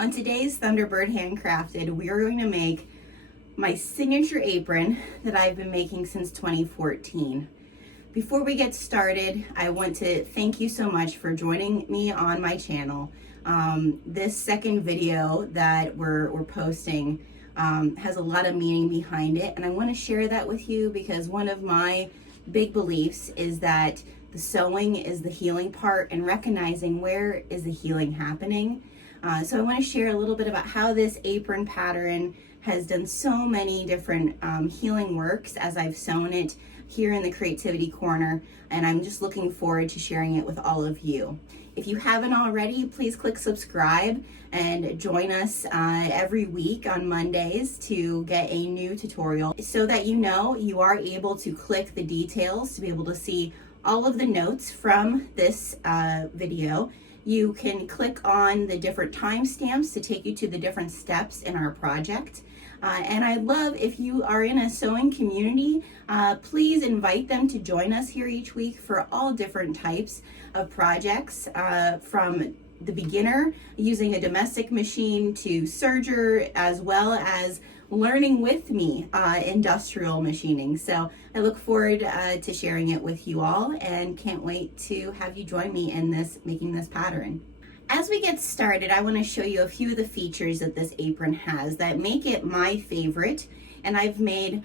On today's Thunderbird Handcrafted, we are going to make my signature apron that I've been making since 2014. Before we get started, I want to thank you so much for joining me on my channel. This second video that we're posting has a lot of meaning behind it, and I want to share that with you because one of my big beliefs is that the sewing is the healing part, and recognizing where is the healing happening. So I want to share a little bit about how this apron pattern has done so many different healing works as I've sewn it here in the Creativity Corner, and I'm just looking forward to sharing it with all of you. If you haven't already, please click subscribe and join us every week on Mondays to get a new tutorial so that you are able to click the details to be able to see all of the notes from this video. You can click on the different timestamps to take you to the different steps in our project. And I'd love if you are in a sewing community, please invite them to join us here each week for all different types of projects, from the beginner using a domestic machine to serger, as well as learning with me industrial machining. So I look forward to sharing it with you all, and can't wait to have you join me in making this pattern. As we get started, I want to show you a few of the features that this apron has that make it my favorite, and I've made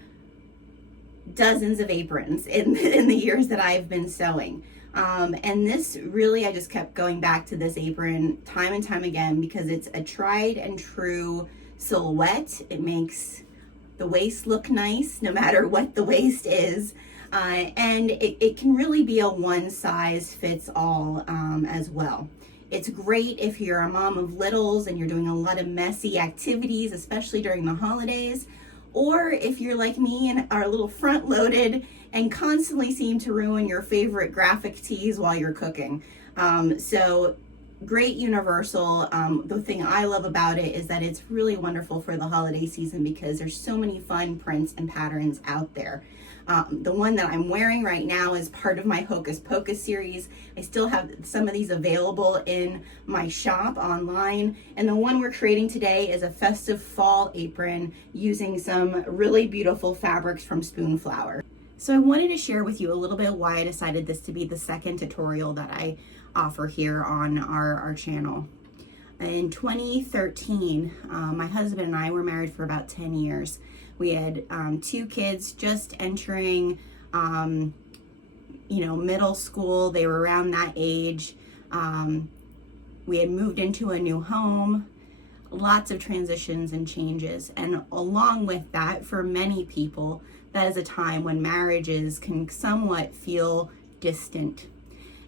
dozens of aprons in the years that I've been sewing. And this really, I just kept going back to this apron time and time again because it's a tried and true silhouette. It makes the waist look nice no matter what the waist is. And it can really be a one size fits all as well. It's great if you're a mom of littles and you're doing a lot of messy activities, especially during the holidays, or if you're like me and are a little front loaded and constantly seem to ruin your favorite graphic tees while you're cooking. So great universal. The thing I love about it is that it's really wonderful for the holiday season because there's so many fun prints and patterns out there. The one that I'm wearing right now is part of my Hocus Pocus series. I still have some of these available in my shop online. And the one we're creating today is a festive fall apron using some really beautiful fabrics from Spoonflower. So I wanted to share with you a little bit why I decided this to be the second tutorial that I offer here on our channel. In 2013, my husband and I were married for about 10 years. We had 2 kids just entering, middle school. They were around that age. We had moved into a new home, lots of transitions and changes. And along with that, for many people, that is a time when marriages can somewhat feel distant.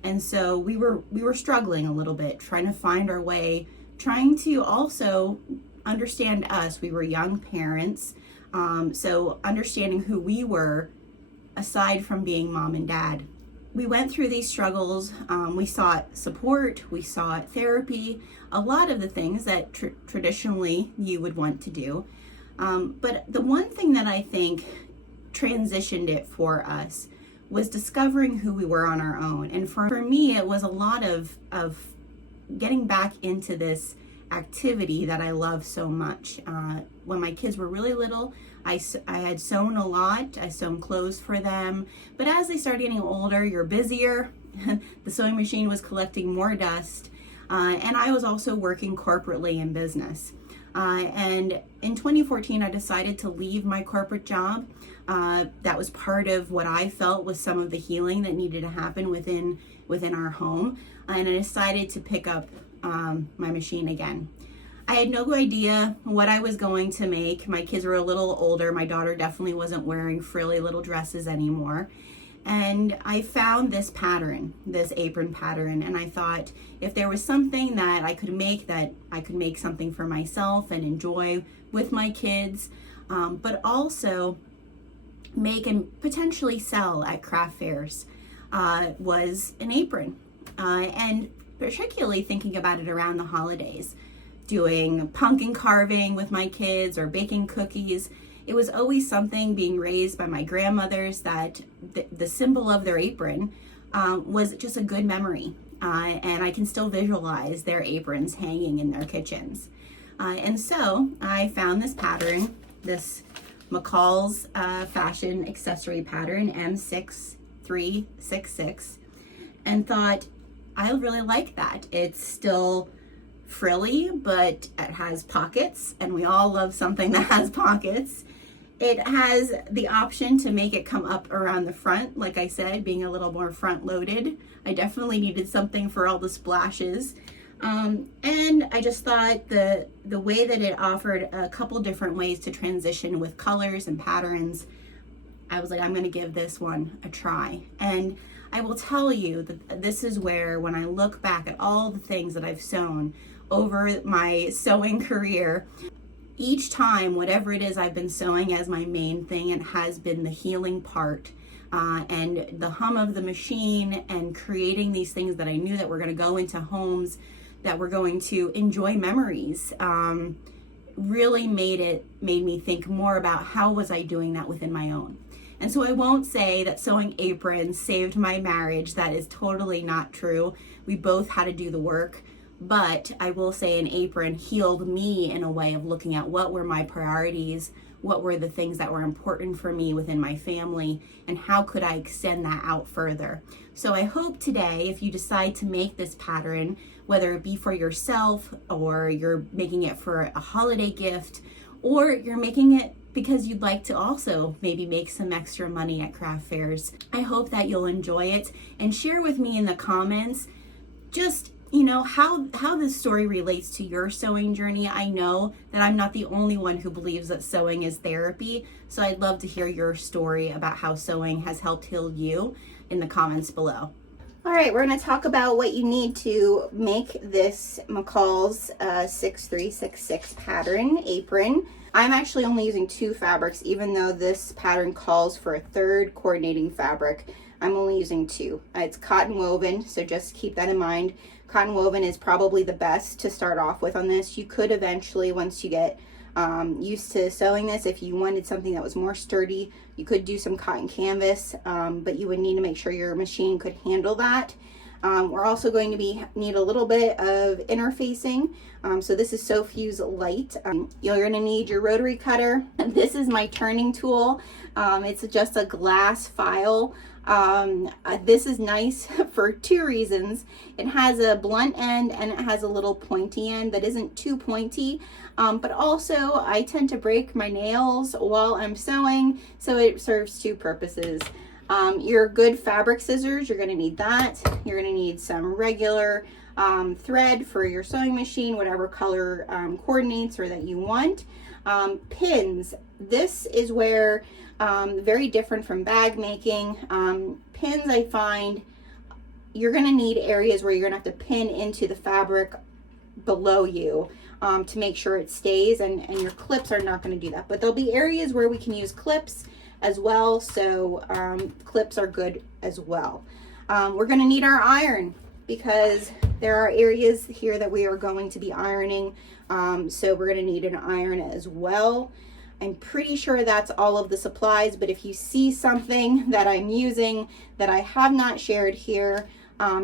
And so we were struggling a little bit, trying to find our way, trying to also understand us. We were young parents, so understanding who we were aside from being mom and dad. We went through these struggles. We sought support, we sought therapy, a lot of the things that traditionally you would want to do. But the one thing that I think transitioned it for us was discovering who we were on our own. And for me, it was a lot of getting back into this activity that I love so much. When my kids were really little, I had sewn a lot. I sewn clothes for them. But as they started getting older, you're busier. The sewing machine was collecting more dust. And I was also working corporately in business. And in 2014, I decided to leave my corporate job. That was part of what I felt was some of the healing that needed to happen within our home. And I decided to pick up my machine again. I had no idea what I was going to make. My kids were a little older. My daughter definitely wasn't wearing frilly little dresses anymore. And I found this pattern, this apron pattern, and I thought if there was something that I could make something for myself and enjoy with my kids, but also make and potentially sell at craft fairs, was an apron. And particularly thinking about it around the holidays, doing pumpkin carving with my kids or baking cookies. It was always something, being raised by my grandmothers, that the symbol of their apron was just a good memory. and I can still visualize their aprons hanging in their kitchens. And so I found this pattern, this McCall's fashion accessory pattern, M6366, and thought, I really like that. It's still frilly, but it has pockets, and we all love something that has pockets. It has the option to make it come up around the front, like I said, being a little more front loaded. I definitely needed something for all the splashes. And I just thought the way that it offered a couple different ways to transition with colors and patterns, I was like, I'm gonna give this one a try. And I will tell you that this is where, when I look back at all the things that I've sewn over my sewing career, each time, whatever it is I've been sewing as my main thing, it has been the healing part and the hum of the machine and creating these things that I knew that were going to go into homes that were going to enjoy memories. Really made me think more about how was I doing that within my own. And so I won't say that sewing aprons saved my marriage. That is totally not true. We both had to do the work. But I will say an apron healed me in a way of looking at what were my priorities, what were the things that were important for me within my family, and how could I extend that out further. So I hope today, if you decide to make this pattern, whether it be for yourself or you're making it for a holiday gift, or you're making it because you'd like to also maybe make some extra money at craft fairs, I hope that you'll enjoy it and share with me in the comments just how this story relates to your sewing journey. I know that I'm not the only one who believes that sewing is therapy, so I'd love to hear your story about how sewing has helped heal you in the comments below. All right, we're going to talk about what you need to make this McCall's 6366 pattern apron. I'm actually only using 2 fabrics, even though this pattern calls for a 3rd coordinating fabric. I'm only using 2. It's cotton woven, so just keep that in mind. Cotton woven is probably the best to start off with on this. You could eventually, once you get used to sewing this, if you wanted something that was more sturdy, you could do some cotton canvas, but you would need to make sure your machine could handle that. We're also going to need a little bit of interfacing. So this is Sofuse Light. You're going to need your rotary cutter. This is my turning tool. It's just a glass file. This is nice for 2 reasons. It has a blunt end and it has a little pointy end that isn't too pointy, but also I tend to break my nails while I'm sewing, so it serves 2 purposes. Your good fabric scissors, you're going to need that. You're going to need some regular thread for your sewing machine, whatever color coordinates or that you want. Pins, this is where very different from bag making. Pins, I find you're going to need areas where you're going to have to pin into the fabric below you to make sure it stays, and your clips are not going to do that. But there'll be areas where we can use clips as well, so clips are good as well. We're going to need our iron because there are areas here that we are going to be ironing, so we're going to need an iron as well. I'm pretty sure that's all of the supplies, but if you see something that I'm using that I have not shared here,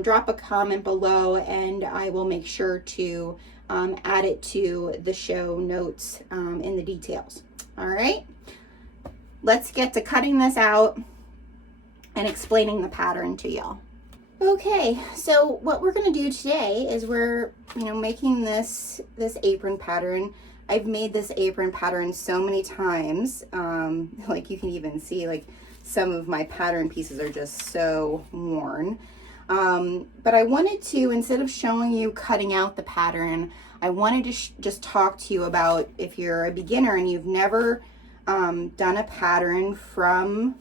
drop a comment below and I will make sure to add it to the show notes in the details. All right, let's get to cutting this out and explaining the pattern to y'all. Okay, so what we're going to do today is we're making this apron pattern. I've made this apron pattern so many times, like you can even see, like some of my pattern pieces are just so worn. But I wanted to, instead of showing you cutting out the pattern, I wanted to just talk to you about, if you're a beginner and you've never done a pattern from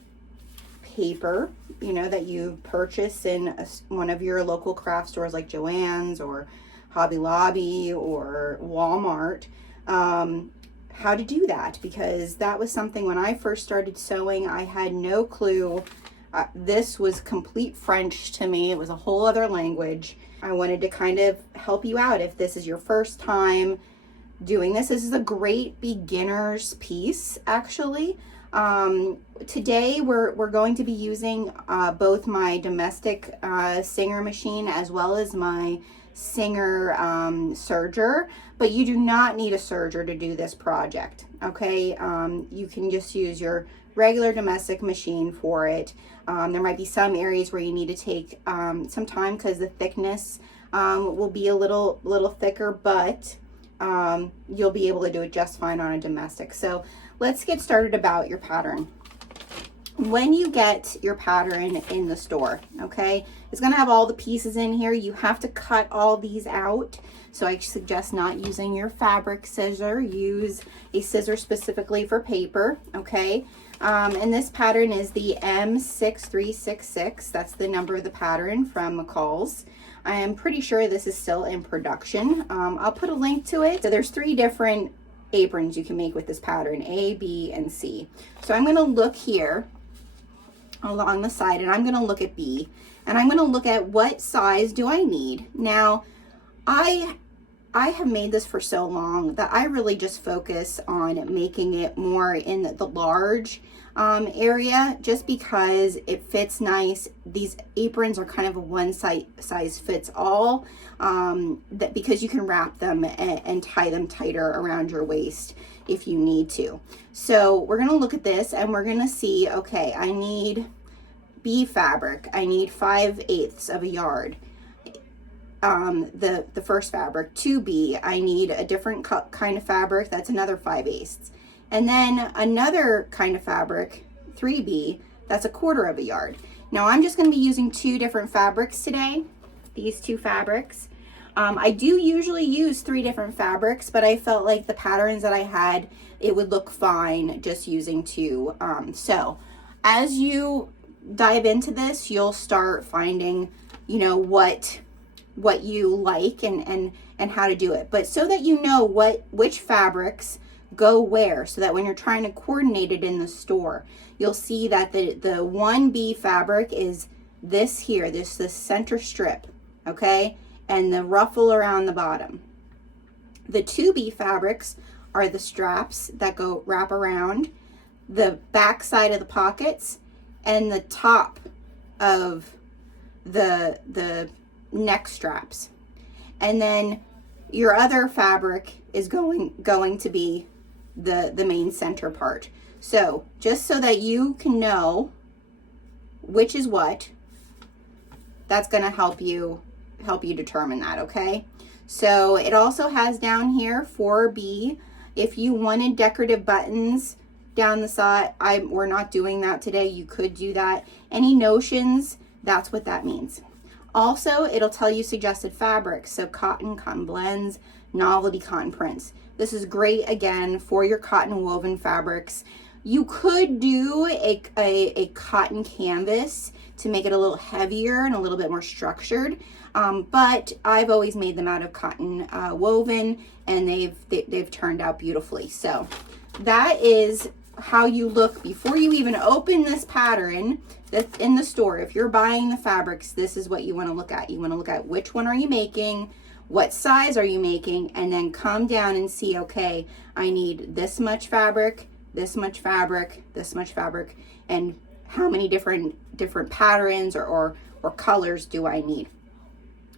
paper, that you purchase in one of your local craft stores like Joann's or Hobby Lobby or Walmart, how to do that, because that was something when I first started sewing, I had no clue. This was complete French to me. It was a whole other language. I wanted to kind of help you out if this is your first time doing this. This is a great beginner's piece, actually. Today we're going to be using both my domestic Singer machine as well as my Singer serger, but you do not need a serger to do this project, okay? You can just use your regular domestic machine for it. There might be some areas where you need to take some time because the thickness will be a little thicker, but you'll be able to do it just fine on a domestic. So let's get started about your pattern. When you get your pattern in the store, okay, it's going to have all the pieces in here. You have to cut all these out. So I suggest not using your fabric scissor. Use a scissor specifically for paper, okay? And this pattern is the M6366. That's the number of the pattern from McCall's. I am pretty sure this is still in production. I'll put a link to it. So there's 3 different aprons you can make with this pattern, A, B, and C. So I'm going to look here along the side, and I'm going to look at B, and I'm going to look at what size do I need. Now, I have made this for so long that I really just focus on making it more in the large area, just because it fits nice. These aprons are kind of a one size fits all, that because you can wrap them and tie them tighter around your waist if you need to. So we're going to look at this and we're going to see, okay, I need B fabric. I need 5/8 of a yard. The first fabric. 2B, I need a different kind of fabric. That's another 5/8. And then another kind of fabric, 3B, that's 1/4 of a yard. Now I'm just going to be using 2 different fabrics today, these 2 fabrics. I do usually use 3 different fabrics, but I felt like the patterns that I had, it would look fine just using 2. So as you dive into this, you'll start finding, you know, what you like and how to do it. But so that you know which fabrics go where, so that when you're trying to coordinate it in the store, you'll see that the 1B fabric is this here, this center strip, okay, and the ruffle around the bottom. The 2B fabrics are the straps that go wrap around the back side of the pockets and the top of the neck straps. And then your other fabric is going to be the main center part. So just so that you can know which is what, that's going to help you determine that, okay? So it also has down here 4B. If you wanted decorative buttons down the side, we're not doing that today. You could do that. Any notions, that's what that means. Also, it'll tell you suggested fabrics, so cotton blends, novelty cotton prints. This is great, again, for your cotton woven fabrics. You could do a cotton canvas to make it a little heavier and a little bit more structured, but I've always made them out of cotton woven, and they've turned out beautifully. So that is how you look before you even open this pattern that's in the store. If you're buying the fabrics, this is what you want to look at. You want to look at which one are you making, what size are you making, and then come down and see, okay, I need this much fabric, this much fabric, this much fabric, and how many different patterns or colors do I need.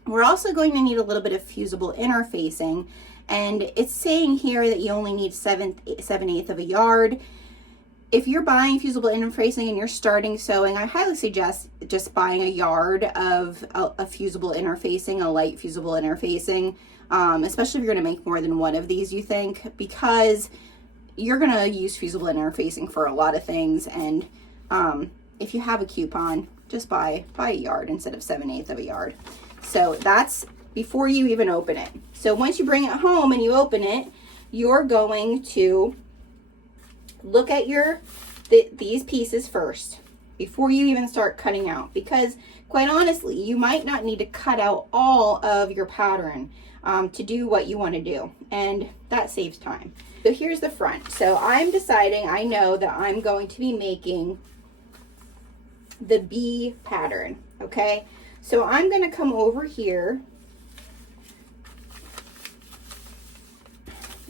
We're also going to need a little bit of fusible interfacing, and it's saying here that you only need 7/8 of a yard. If you're buying fusible interfacing and you're starting sewing, I highly suggest just buying a yard of a fusible interfacing, a light fusible interfacing, especially if you're going to make more than one of these, you think, because you're going to use fusible interfacing for a lot of things. And if you have a coupon, just buy a yard instead of 7/8 of a yard. So that's before you even open it. So once you bring it home and you open it, you're going to look at these pieces first before you even start cutting out, because quite honestly, you might not need to cut out all of your pattern to do what you want to do, and that saves time. So here's the front. So I'm deciding, I know that I'm going to be making the B pattern, okay? So I'm going to come over here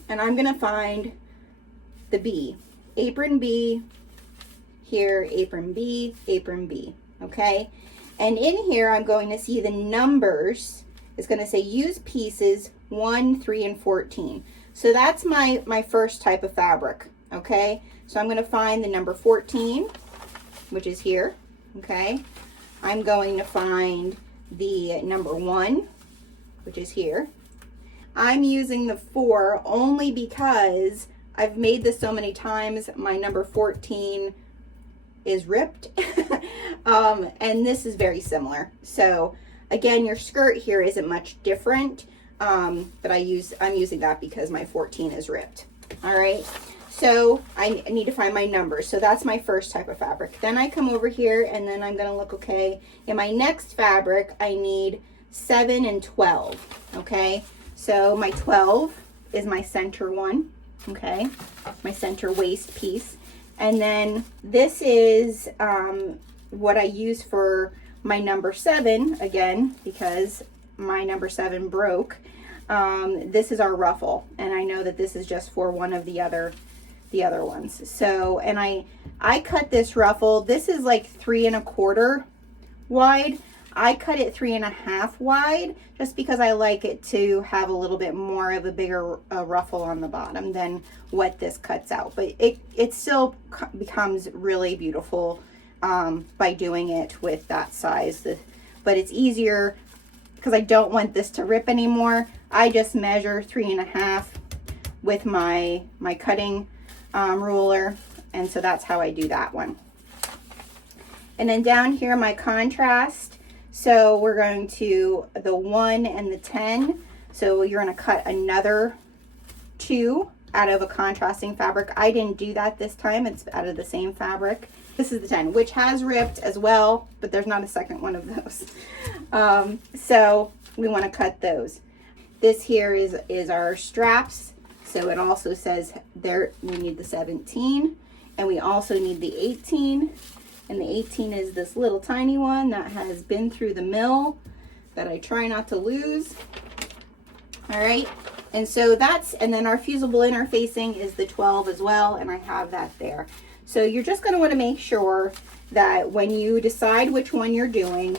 and I'm going to find the B. Apron B here, Apron B, Apron B, okay? And in here, I'm going to see the numbers. It's going to say use pieces 1, 3, and 14. So that's my first type of fabric, okay? So I'm going to find the number 14, which is here, okay? I'm going to find the number 1, which is here. I'm using the 4 only because I've made this so many times. My number 14 is ripped. And this is very similar. So again, your skirt here isn't much different, but I'm using that because my 14 is ripped. All right, so I need to find my numbers. So that's my first type of fabric. Then I come over here and then I'm gonna look, okay, in my next fabric, I need 7 and 12, okay? So my 12 is my center one, okay? My center waist piece. And then this is what I use for my number 7, again, because my number 7 broke. This is our ruffle, and I know that this is just for one of the other ones. So, and I cut this ruffle. This is like 3 1/4 wide. I cut it 3 1/2 wide just because I like it to have a little bit more of a bigger ruffle on the bottom than what this cuts out. But it still becomes really beautiful by doing it with that size. But it's easier because I don't want this to rip anymore. I just measure 3 1/2 with my cutting ruler, and so that's how I do that one. And then down here, my contrast. So we're going to the 1 and the 10. So you're going to cut another 2 out of a contrasting fabric. I didn't do that this time. It's out of the same fabric. This is the 10, which has ripped as well, but there's not a second one of those. So we want to cut those. This here is our straps. So it also says there we need the 17, and we also need the 18. And the 18 is this little tiny one that has been through the mill that I try not to lose. All right, and so and then our fusible interfacing is the 12 as well, and I have that there. So you're just going to want to make sure that when you decide which one you're doing,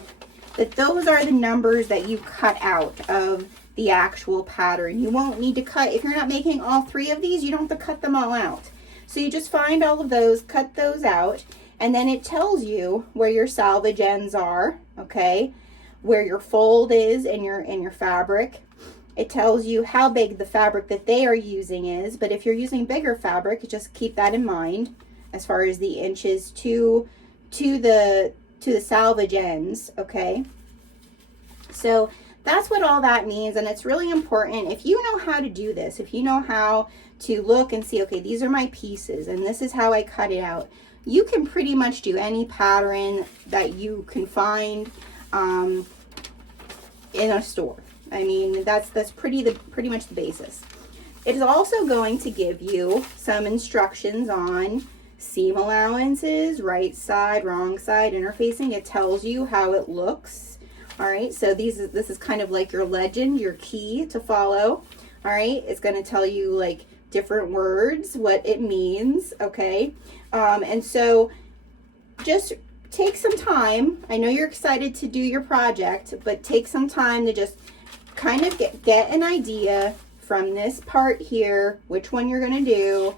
that those are the numbers that you cut out of the actual pattern. You won't need to cut, if you're not making all 3 of these, you don't have to cut them all out. So you just find all of those, cut those out, and then it tells you where your salvage ends are, okay? Where your fold is in your fabric. It tells you how big the fabric that they are using is, but if you're using bigger fabric, just keep that in mind as far as the inches to the salvage ends, okay? So that's what all that means, and it's really important. If you know how to do this, if you know how to look and see, okay, these are my pieces, and this is how I cut it out, you can pretty much do any pattern that you can find in a store. I mean, that's pretty much the basis. It is also going to give you some instructions on seam allowances, right side, wrong side, interfacing. It tells you how it looks. All right, so this is kind of like your legend, your key to follow. All right, it's going to tell you like different words, what it means, okay? And so just take some time. I know you're excited to do your project, but take some time to just kind of get an idea from this part here, which one you're going to do,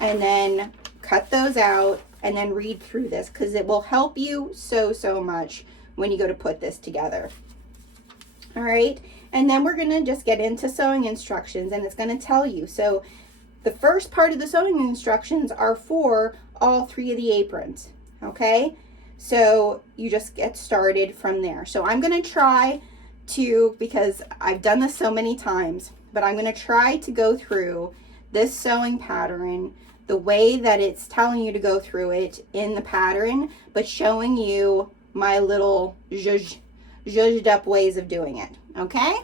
and then cut those out and then read through this, because it will help you so much when you go to put this together. All right, and then we're going to just get into sewing instructions, and it's going to tell you. So the first part of the sewing instructions are for all 3 of the aprons, okay? So you just get started from there. So I'm going to try to, because I've done this so many times, but I'm going to try to go through this sewing pattern the way that it's telling you to go through it in the pattern, but showing you my little zhuzhed up ways of doing it, okay?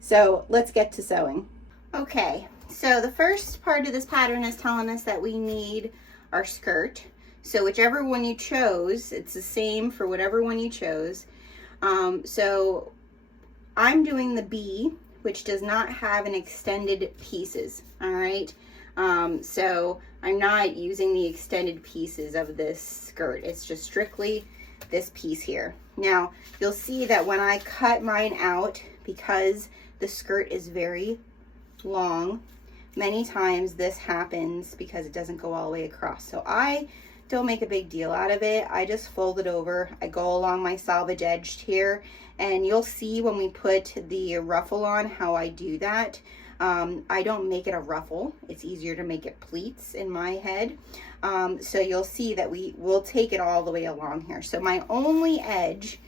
So let's get to sewing. Okay, so the first part of this pattern is telling us that we need our skirt. So whichever one you chose, it's the same for whatever one you chose. So I'm doing the B, which does not have an extended pieces, all right? So I'm not using the extended pieces of this skirt. It's just strictly this piece here. Now, you'll see that when I cut mine out, because the skirt is very long, many times this happens because it doesn't go all the way across. So I don't make a big deal out of it. I just fold it over. I go along my selvage edge here, and you'll see when we put the ruffle on how I do that. I don't make it a ruffle. It's easier to make it pleats in my head. So you'll see that we will take it all the way along here. So my only edge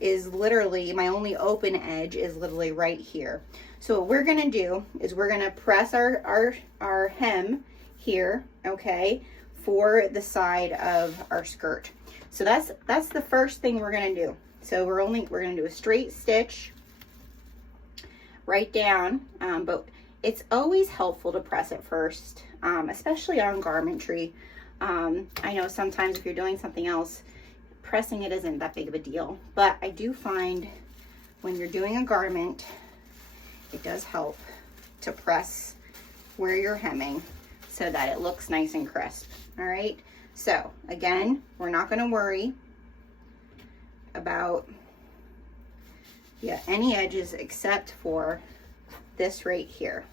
is literally, my only open edge is literally right here. So what we're gonna do is we're gonna press our hem here, okay, for the side of our skirt. So that's the first thing we're gonna do. So we're gonna do a straight stitch right down, but it's always helpful to press it first, especially on garmentry. I know sometimes if you're doing something else, pressing it isn't that big of a deal, but I do find when you're doing a garment, it does help to press where you're hemming so that it looks nice and crisp. All right, so again, we're not going to worry about any edges except for this right here.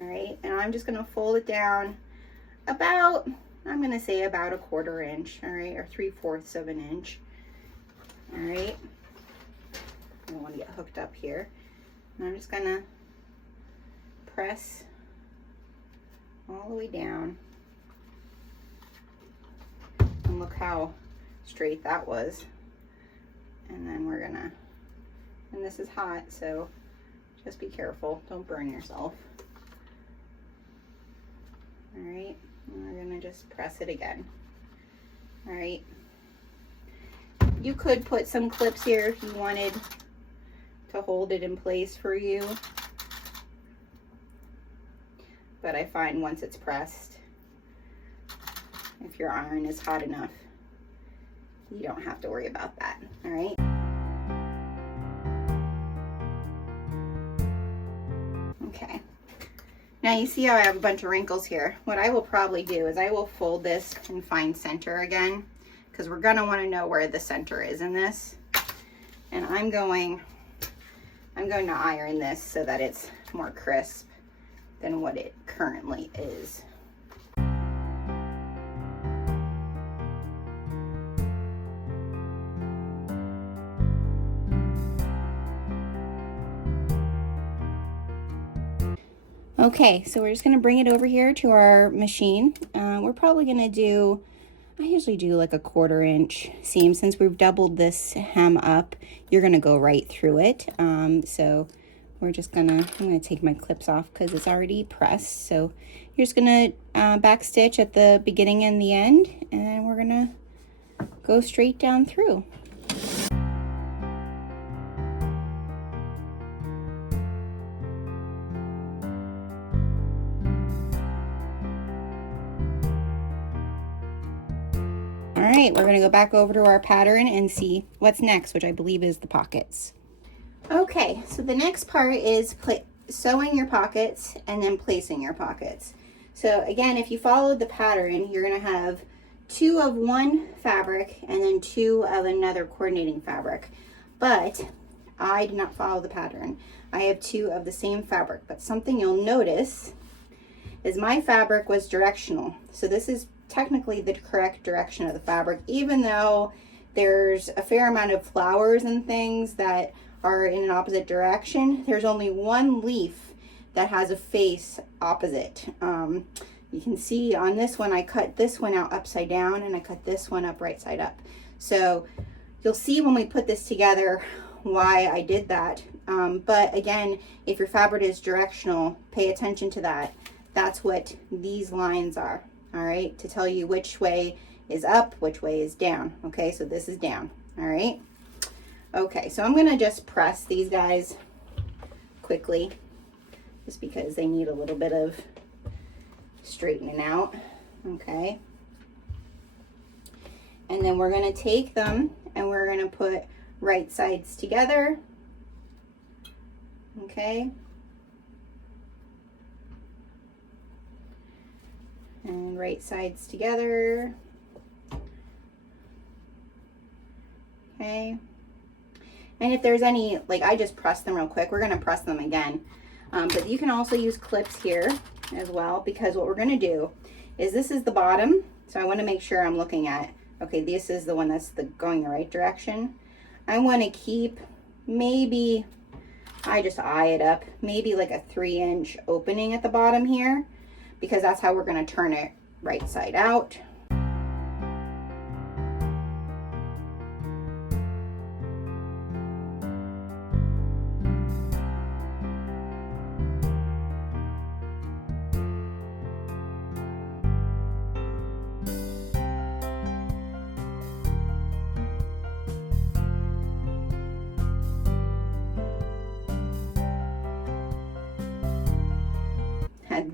All right, and I'm just going to fold it down about, I'm going to say about a 1/4 inch, all right, or 3/4 of an inch. All right, I don't want to get hooked up here. And I'm just going to press all the way down. And look how straight that was. And then we're gonna, and this is hot, so just be careful, don't burn yourself. All right, and we're gonna just press it again. All right, you could put some clips here if you wanted to hold it in place for you, but I find once it's pressed, if your iron is hot enough, you don't have to worry about that. All right. Okay. Now you see how I have a bunch of wrinkles here. What I will probably do is I will fold this and find center again, because we're gonna want to know where the center is in this. And I'm going to iron this so that it's more crisp than what it currently is. Okay, so we're just going to bring it over here to our machine. We're probably going to do, I usually do like a 1/4 inch seam. Since we've doubled this hem up, you're going to go right through it. So we're just going to, I'm going to take my clips off because it's already pressed. So you're just going to back stitch at the beginning and the end, and we're going to go straight down through. All right, we're going to go back over to our pattern and see what's next, which I believe is the pockets. Okay, so the next part is sewing your pockets and then placing your pockets. So again, if you followed the pattern, you're going to have 2 of one fabric and then 2 of another coordinating fabric. But I did not follow the pattern. I have 2 of the same fabric, but something you'll notice is my fabric was directional. So this is technically the correct direction of the fabric, even though there's a fair amount of flowers and things that are in an opposite direction. There's only one leaf that has a face opposite. You can see on this one, I cut this one out upside down and I cut this one up right side up. So you'll see when we put this together why I did that. But again, if your fabric is directional, pay attention to that. That's what these lines are. All right, to tell you which way is up, which way is down. Okay, so this is down. All right. Okay, so I'm gonna just press these guys quickly, just because they need a little bit of straightening out. Okay. And then we're gonna take them and we're gonna put right sides together. Okay. And right sides together. Okay. And if there's any, like I just pressed them real quick, we're gonna press them again. But you can also use clips here as well, because what we're gonna do is, this is the bottom. So I wanna make sure I'm looking at, okay, this is the one that's going the right direction. I wanna keep maybe, I just eye it up, maybe like a 3-inch opening at the bottom here, because that's how we're gonna turn it right side out.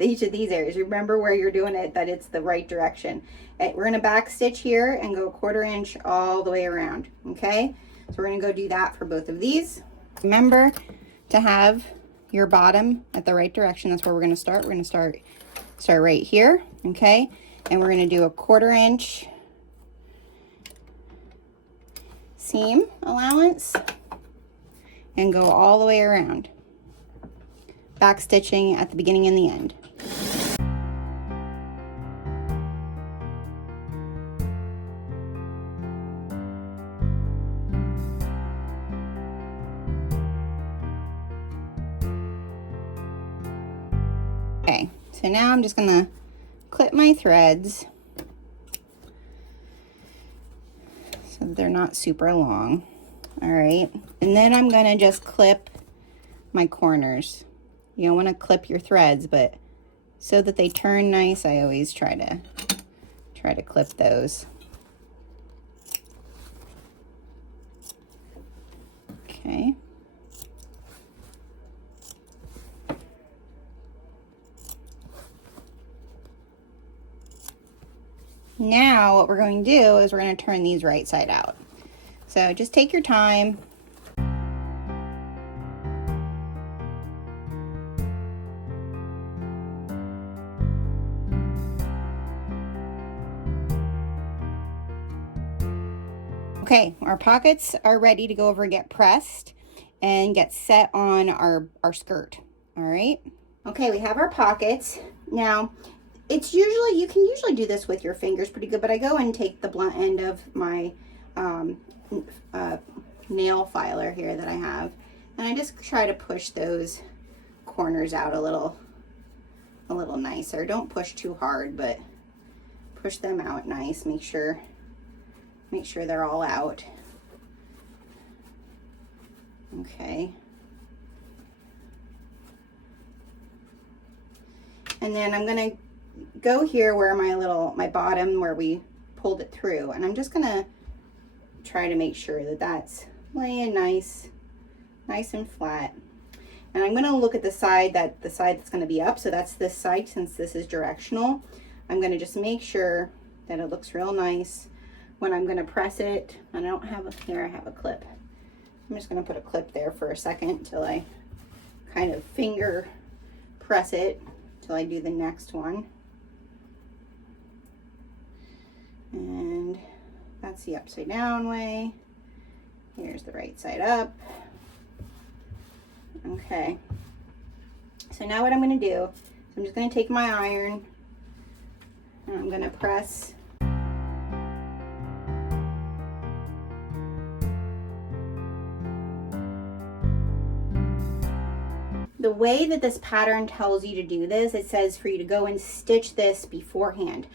Each of these areas, remember where you're doing it, that it's the right direction. We're going to back stitch here and go 1/4 inch all the way around. Okay, so we're going to go do that for both of these. Remember to have your bottom at the right direction. That's where we're going to start. We're going to start right here. Okay, and we're going to do a 1/4 inch seam allowance and go all the way around, back stitching at the beginning and the end. Okay, so now I'm just gonna clip my threads so that they're not super long. All right, and then I'm gonna just clip my corners. You don't want to clip your threads, but so that they turn nice, I always try to clip those. Okay. Now what we're going to do is we're going to turn these right side out. So just take your time. Okay, our pockets are ready to go over and get pressed and get set on our skirt. All right. Okay, we have our pockets. Now, it's usually, you can usually do this with your fingers pretty good, but I go and take the blunt end of my nail filer here that I have, and I just try to push those corners out a little nicer. Don't push too hard, but push them out nice. Make sure they're all out. Okay. And then I'm gonna go here where my bottom, where we pulled it through, and I'm just gonna try to make sure that that's laying nice and flat. And I'm gonna look at the side that's gonna be up, so that's this side, since this is directional. I'm gonna just make sure that it looks real nice when I'm gonna press it. I don't have here, I have a clip. I'm just gonna put a clip there for a second till I kind of finger press it till I do the next one. And that's the upside down way. Here's the right side up. Okay. So now what I'm gonna do is I'm just gonna take my iron and I'm gonna press the way that this pattern tells you to do this. It says for you to go and stitch this beforehand,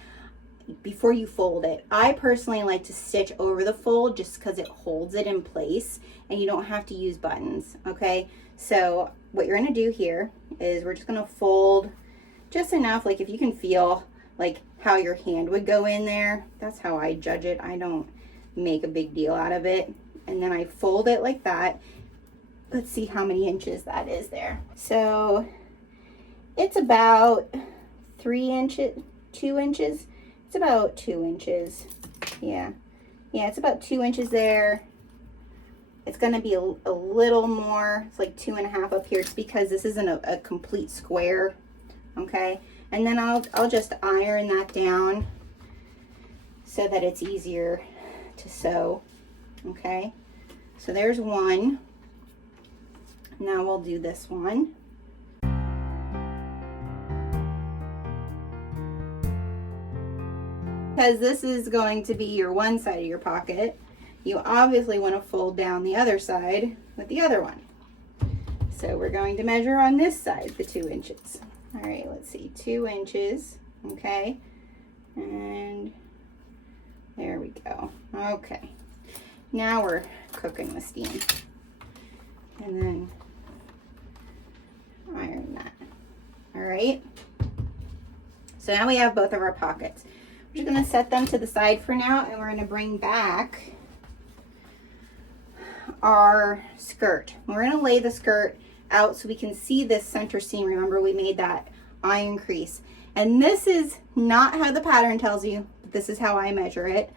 before you fold it. I personally like to stitch over the fold just because it holds it in place and you don't have to use buttons. Okay, so what you're going to do here is we're just going to fold just enough, like if you can feel like how your hand would go in there. That's how I judge it. I don't make a big deal out of it. And then I fold it like that. Let's see how many inches that is there. So it's about 3 inches, 2 inches. It's about 2 inches. Yeah, it's about 2 inches there. It's gonna be a little more. It's like 2.5 up here. It's because this isn't a complete square. Okay, And then I'll just iron that down so that it's easier to sew, okay? So there's one. Now we'll do this one. Because this is going to be your one side of your pocket, you obviously want to fold down the other side with the other one. So we're going to measure on this side the 2 inches. All right, let's see, 2 inches, okay? And there we go. Okay, now we're cooking the steam. And then iron that. All right, so now we have both of our pockets. We're just gonna set them to the side for now, and we're gonna bring back our skirt. We're gonna lay the skirt out so we can see this center seam. Remember, we made that iron crease. And this is not how the pattern tells you, but this is how I measure it.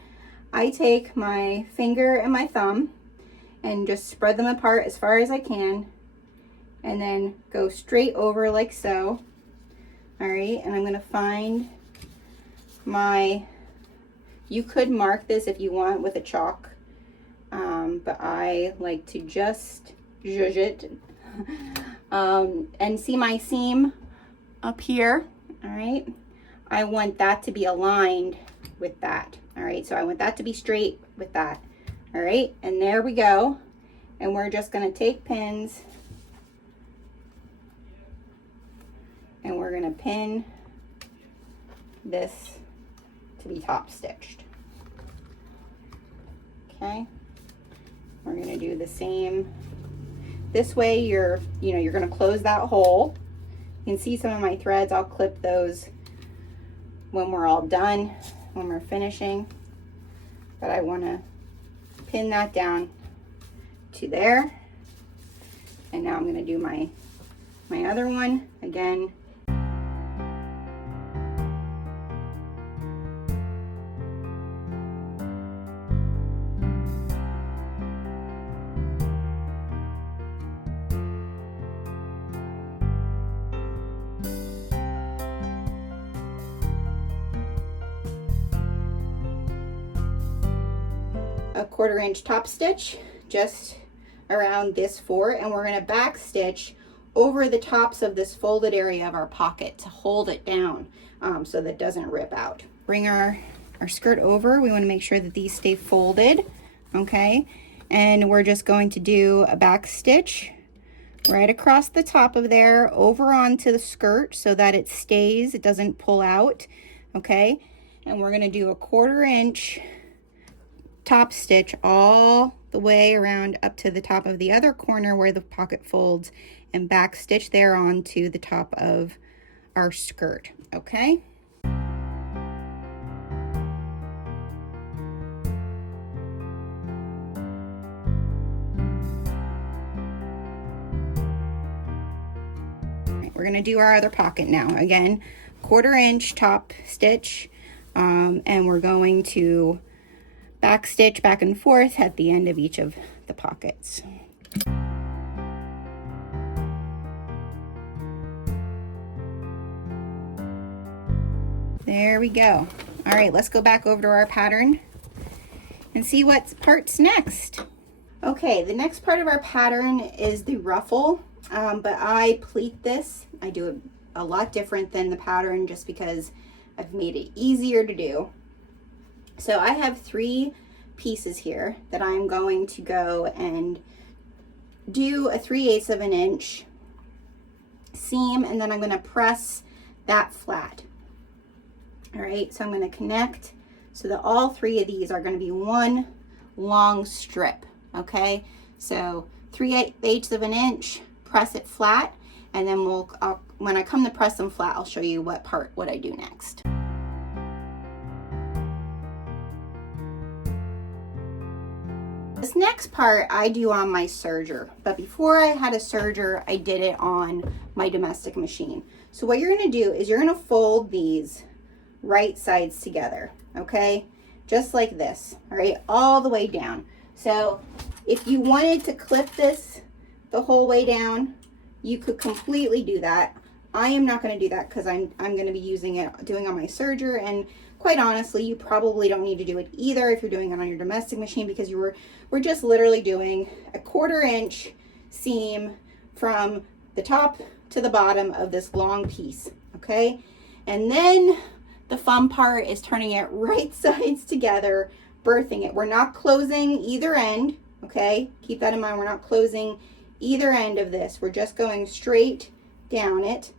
I take my finger and my thumb and just spread them apart as far as I can, and then go straight over like so. All right, and I'm gonna find my, you could mark this if you want with a chalk, but I like to just zhuzh it. And see my seam up here, all right? I want that to be aligned with that, all right? So I want that to be straight with that, all right? And there we go. And we're just gonna take pins and we're gonna pin this to be top stitched, okay? We're gonna do the same. This way you're gonna close that hole. You can see some of my threads. I'll clip those when we're all done, when we're finishing. But I wanna pin that down to there. And now I'm gonna do my other one again. A 1/4 inch top stitch just around this fort, and we're going to back stitch over the tops of this folded area of our pocket to hold it down so that it doesn't rip out. Bring our skirt over. We want to make sure that these stay folded, okay? And we're just going to do a back stitch right across the top of there over onto the skirt so that it stays, it doesn't pull out, okay? And we're going to do a 1/4 inch top stitch all the way around up to the top of the other corner where the pocket folds, and back stitch there onto the top of our skirt, okay? We're gonna do our other pocket now. Again, 1/4 inch top stitch, and we're going to back stitch back and forth at the end of each of the pockets. There we go. All right, let's go back over to our pattern and see what part's next. Okay, the next part of our pattern is the ruffle, but I pleat this. I do it a lot different than the pattern just because I've made it easier to do. So I have 3 pieces here that I'm going to go and do a 3/8 of an inch seam, and then I'm going to press that flat. All right, so I'm going to connect so that all 3 of these are going to be one long strip, okay? So 3/8 of an inch, press it flat, and then when I come to press them flat, I'll show you what I do next. This next part I do on my serger, but before I had a serger, I did it on my domestic machine. So what you're gonna do is you're gonna fold these right sides together, okay? Just like this, all right, all the way down. So if you wanted to clip this the whole way down, you could completely do that. I am not going to do that because I'm going to be doing it on my serger, and quite honestly, you probably don't need to do it either if you're doing it on your domestic machine, because we're just literally doing a 1/4 inch seam from the top to the bottom of this long piece, okay? And then the fun part is turning it right sides together, birthing it. We're not closing either end, okay? Keep that in mind. We're not closing either end of this. We're just going straight down it.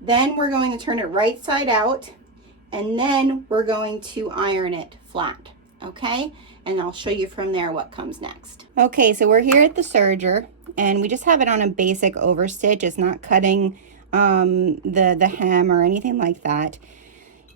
Then we're going to turn it right side out, and then we're going to iron it flat, okay? And I'll show you from there what comes next. Okay, so we're here at the serger, and we just have it on a basic overstitch. It's not cutting the hem or anything like that.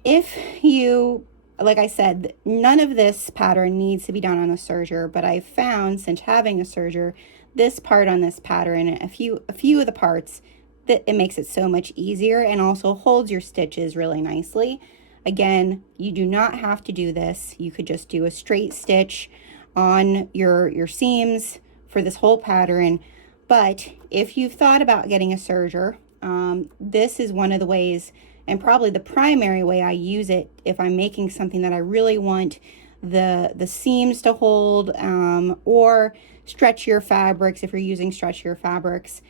If you, like I said, none of this pattern needs to be done on a serger, but I've found, since having a serger, this part on this pattern and a few of the parts, that it makes it so much easier and also holds your stitches really nicely. Again, you do not have to do this. You could just do a straight stitch on your seams for this whole pattern. But if you've thought about getting a serger, this is one of the ways, and probably the primary way I use it if I'm making something that I really want the seams to hold, or stretchier fabrics if you're using stretchier fabrics.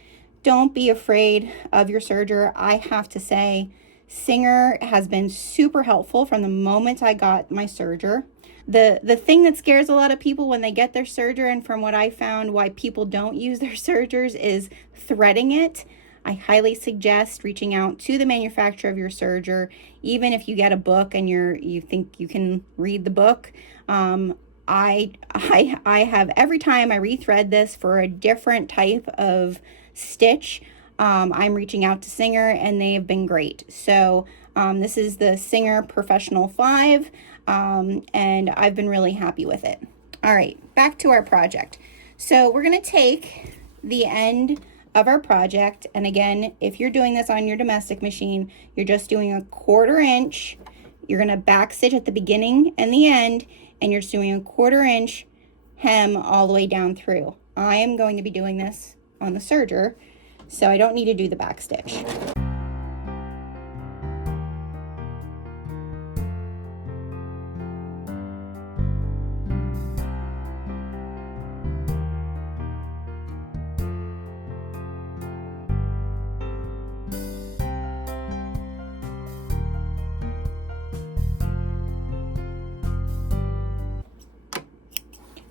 Don't be afraid of your serger. I have to say, Singer has been super helpful from the moment I got my serger. The thing that scares a lot of people when they get their serger, and from what I found why people don't use their sergers, is threading it. I highly suggest reaching out to the manufacturer of your serger, even if you get a book and you think you can read the book. I have, every time I rethread this for a different type of stitch, I'm reaching out to Singer, and they have been great. So this is the Singer Professional 5, and I've been really happy with it. All right, back to our project. So we're going to take the end of our project, and again, if you're doing this on your domestic machine, you're just doing a 1/4 inch. You're going to back stitch at the beginning and the end, and you're just doing a 1/4 inch hem all the way down through. I am going to be doing this on the serger, so I don't need to do the back stitch.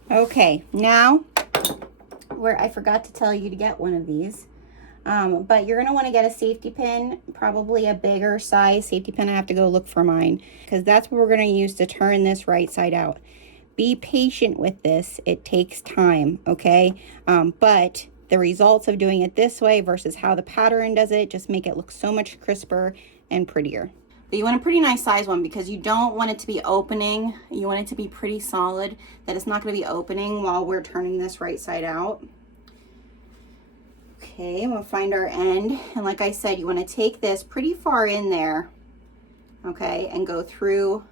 Okay, now where I forgot to tell you to get one of these, but you're going to want to get a safety pin, probably a bigger size safety pin. I have to go look for mine, because that's what we're going to use to turn this right side out. Be patient with this. It takes time, okay? But the results of doing it this way versus how the pattern does it just make it look so much crisper and prettier. But you want a pretty nice size one, because you don't want it to be opening. You want it to be pretty solid, that it's not going to be opening while we're turning this right side out. Okay, we'll find our end. And like I said, you want to take this pretty far in there, okay, and go through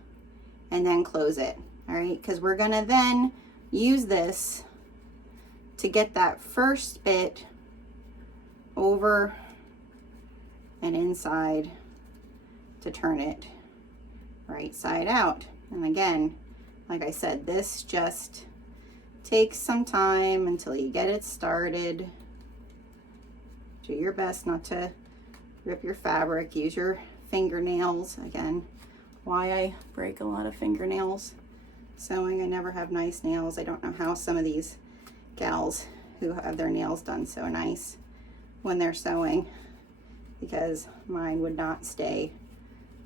and then close it. All right, because we're going to then use this to get that first bit over and inside to turn it right side out. And again, like I said, this just takes some time until you get it started. Do your best not to rip your fabric. Use your fingernails. Again, why I break a lot of fingernails sewing. I never have nice nails. I don't know how some of these gals who have their nails done so nice when they're sewing, because mine would not stay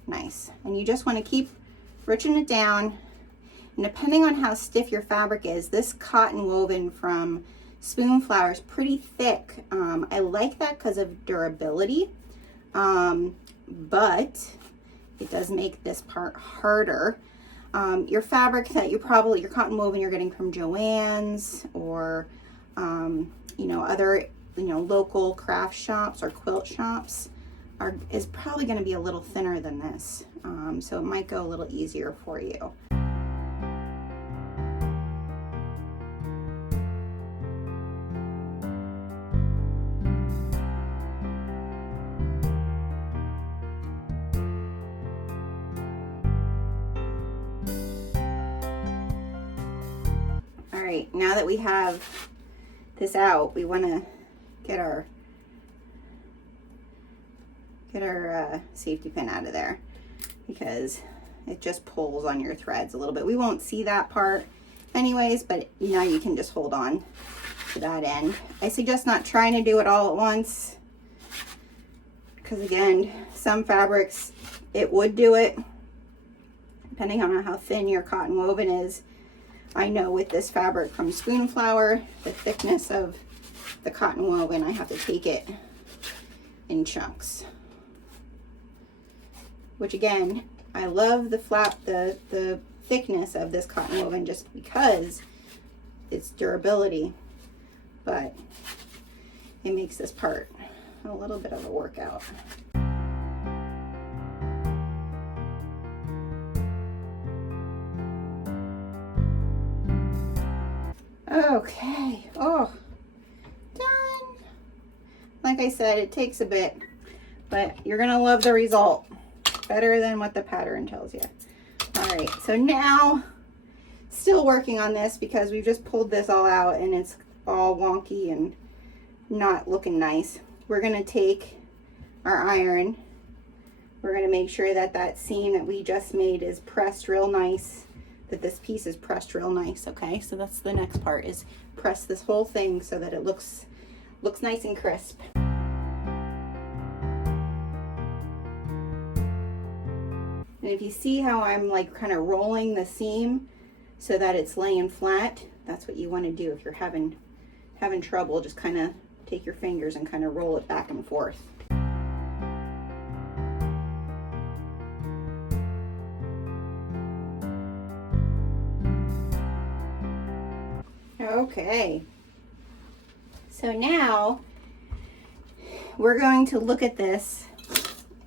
nice. And you just want to keep riching it down, and depending on how stiff your fabric is, this cotton woven from Spoonflower is pretty thick. I like that because of durability, but it does make this part harder. Your fabric that your cotton woven you're getting from Joann's or other local craft shops or quilt shops is probably going to be a little thinner than this, so it might go a little easier for you. right, now that we have this out, we want to get our safety pin out of there because it just pulls on your threads a little bit. We won't see that part anyways, but now you can just hold on to that end. I suggest not trying to do it all at once because again, some fabrics it would do it depending on how thin your cotton woven is. I know with this fabric from Spoonflower, the thickness of the cotton woven, I have to take it in chunks. Which again, I love the thickness of this cotton woven just because its durability, but it makes this part a little bit of a workout. Okay, oh, done. Like I said, it takes a bit, but you're gonna love the result. Better than what the pattern tells you. All right, so now, still working on this because we've just pulled this all out and it's all wonky and not looking nice. We're gonna take our iron. We're gonna make sure that that seam that we just made is pressed real nice, that this piece is pressed real nice, okay? So that's the next part, is press this whole thing so that it looks nice and crisp. And if you see how I'm like kind of rolling the seam so that it's laying flat, that's what you want to do if you're having trouble. Just kind of take your fingers and kind of roll it back and forth. Okay, so now we're going to look at this,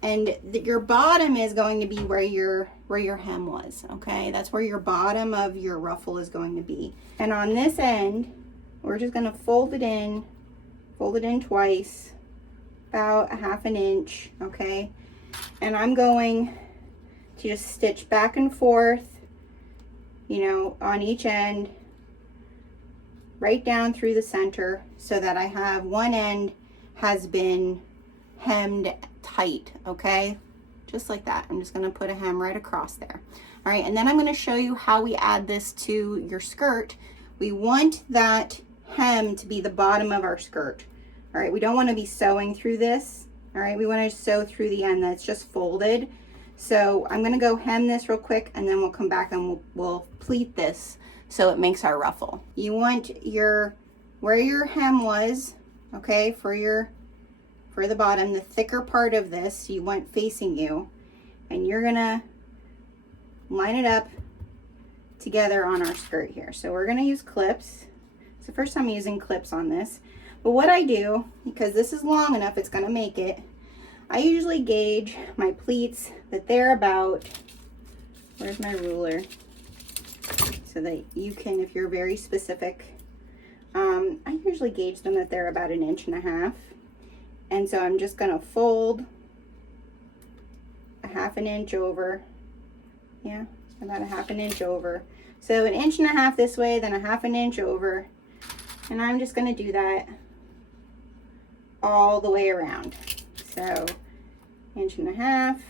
and your bottom is going to be where your hem was, okay? That's where your bottom of your ruffle is going to be. And on this end, we're just gonna fold it in twice, about 1/2 inch, okay? And I'm going to just stitch back and forth, you know, on each end, right down through the center, so that I have one end has been hemmed tight, okay? Just like that. I'm just gonna put a hem right across there. All right, and then I'm gonna show you how we add this to your skirt. We want that hem to be the bottom of our skirt. All right, we don't wanna be sewing through this. All right, we wanna sew through the end that's just folded. So I'm gonna go hem this real quick and then we'll come back and we'll pleat this so it makes our ruffle. You want where your hem was, okay, for the bottom, the thicker part of this, you want facing you, and you're gonna line it up together on our skirt here. So we're gonna use clips. It's the first time I'm using clips on this, but what I do, because this is long enough, it's gonna make it, I usually gauge my pleats that they're about, where's my ruler? So that you can, if you're very specific, I usually gauge them that they're about 1.5 inches. And so I'm just gonna fold 1/2 inch over. Yeah, about 1/2 inch over. So 1.5 inches this way, then 1/2 inch over. And I'm just gonna do that all the way around. So 1.5 inches,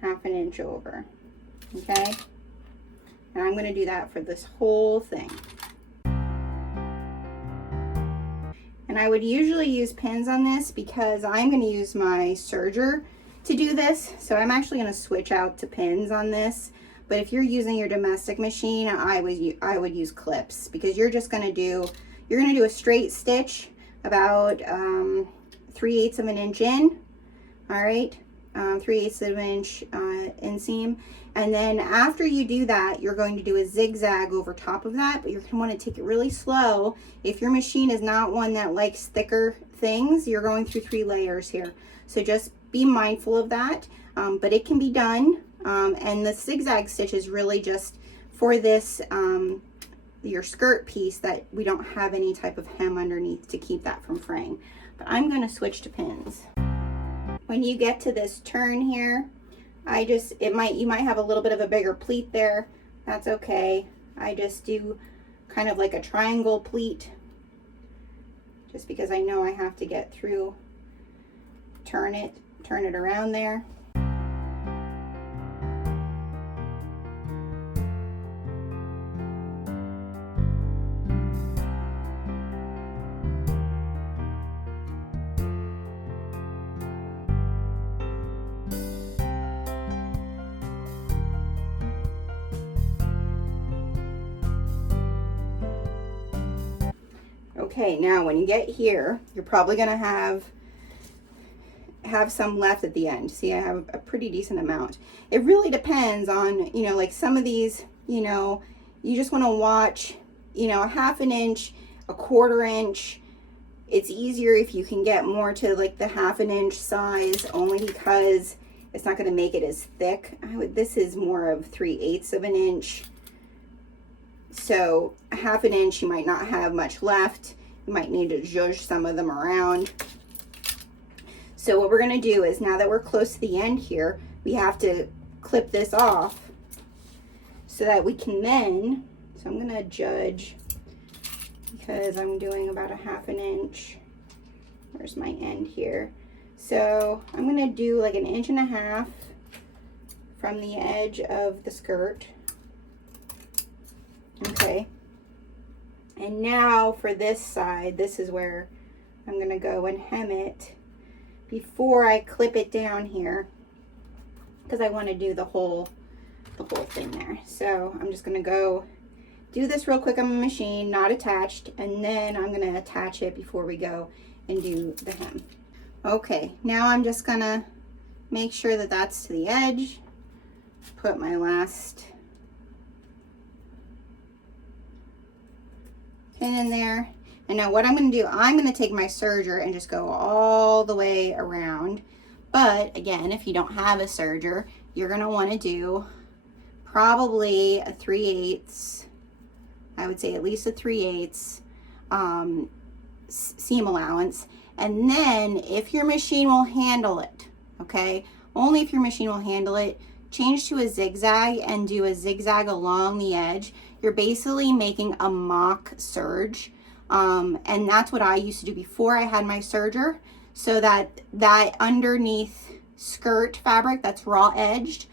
1/2 inch over, okay? And I'm gonna do that for this whole thing. And I would usually use pins on this because I'm gonna use my serger to do this. So I'm actually gonna switch out to pins on this. But if you're using your domestic machine, I would use clips, because you're gonna do a straight stitch about 3/8 of an inch in, all right? 3/8 of an inch inseam. And then after you do that, you're going to do a zigzag over top of that, but you're going to want to take it really slow. If your machine is not one that likes thicker things, you're going through 3 layers here. So just be mindful of that, but it can be done. And the zigzag stitch is really just for this, your skirt piece, that we don't have any type of hem underneath to keep that from fraying. But I'm going to switch to pins. When you get to this turn here, you might have a little bit of a bigger pleat there. That's okay. I just do kind of like a triangle pleat, just because I know I have to get through, turn it around there. Okay, now when you get here, you're probably gonna have some left at the end. See, I have a pretty decent amount. It really depends on, you know, like some of these, you know, you just wanna watch, you know, a 1/2 inch, a 1/4 inch. It's easier if you can get more to like the 1/2 inch size, only because it's not gonna make it as thick. This is more of 3/8 of an inch. So 1/2 inch, you might not have much left. You might need to zhuzh some of them around. So what we're gonna do is, now that we're close to the end here, we have to clip this off so that we can then, so I'm gonna judge, because I'm doing about a 1/2 inch. Where's my end here? So I'm gonna do like 1.5 inches from the edge of the skirt. Okay, and now for this side, this is where I'm gonna go and hem it before I clip it down here, because I want to do the whole thing there. So I'm just gonna go do this real quick on my machine, not attached, and then I'm gonna attach it before we go and do the hem. Okay, now I'm just gonna make sure that that's to the edge, put my last pin in there. And now what I'm going to do, I'm going to take my serger and just go all the way around. But again, if you don't have a serger, you're going to want to do probably a 3/8, I would say at least a 3/8 seam allowance. And then if your machine will handle it, okay, only if your machine will handle it, change to a zigzag and do a zigzag along the edge. You're basically making a mock serge. And that's what I used to do before I had my serger, so that underneath skirt fabric that's raw edged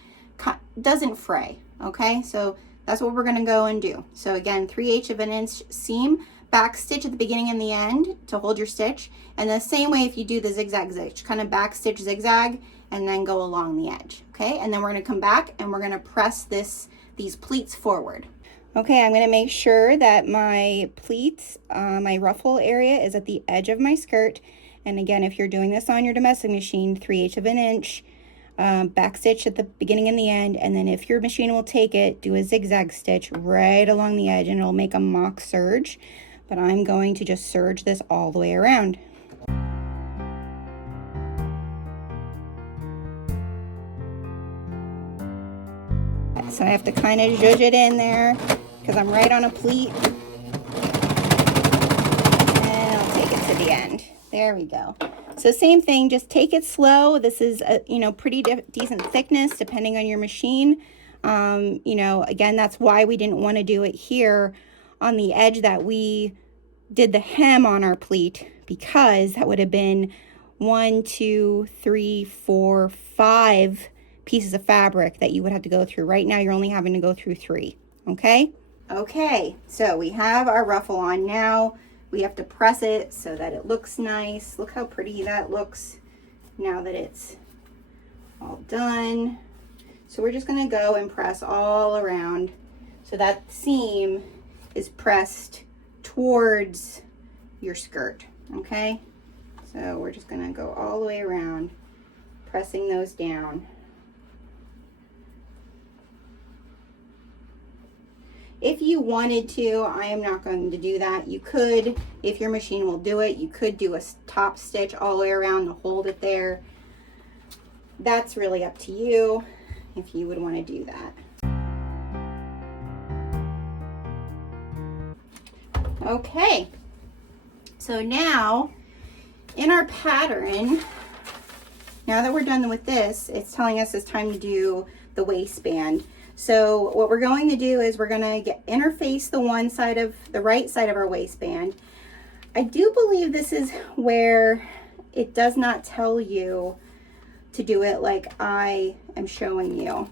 doesn't fray. Okay, so that's what we're gonna go and do. So again, 3/8 of an inch seam, back stitch at the beginning and the end to hold your stitch. And the same way if you do the zigzag stitch, kind of back stitch, zigzag, and then go along the edge. Okay, and then we're gonna come back and we're gonna press these pleats forward. Okay, I'm gonna make sure that my pleats, my ruffle area is at the edge of my skirt. And again, if you're doing this on your domestic machine, 3/8 of an inch, back stitch at the beginning and the end. And then if your machine will take it, do a zigzag stitch right along the edge and it'll make a mock serge. But I'm going to just serge this all the way around. So I have to kind of zhuzh it in there because I'm right on a pleat. And I'll take it to the end. There we go. So same thing, just take it slow. This is a, you know, pretty decent thickness depending on your machine. You know, again, that's why we didn't want to do it here on the edge that we did the hem on our pleat, because that would have been 1, 2, 3, 4, 5 pieces of fabric that you would have to go through. Right now you're only having to go through 3. Okay, so we have our ruffle on. Now we have to press it so that it looks nice. Look how pretty that looks now that it's all done. So we're just going to go and press all around so that seam is pressed towards your skirt. Okay, so we're just going to go all the way around, pressing those down. If you wanted to, I am not going to do that. You could, if your machine will do it, you could do a top stitch all the way around to hold it there. That's really up to you if you would want to do that. Okay, so now in our pattern, now that we're done with this, it's telling us it's time to do the waistband. So what we're going to do is we're going to interface the right side of our waistband. I do believe this is where it does not tell you to do it like I am showing you.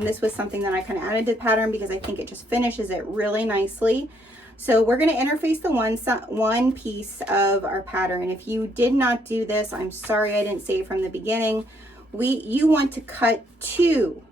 This was something that I kind of added to the pattern because I think it just finishes it really nicely. So we're going to interface the one piece of our pattern. If you did not do this, I'm sorry I didn't say it from the beginning. You want to cut 2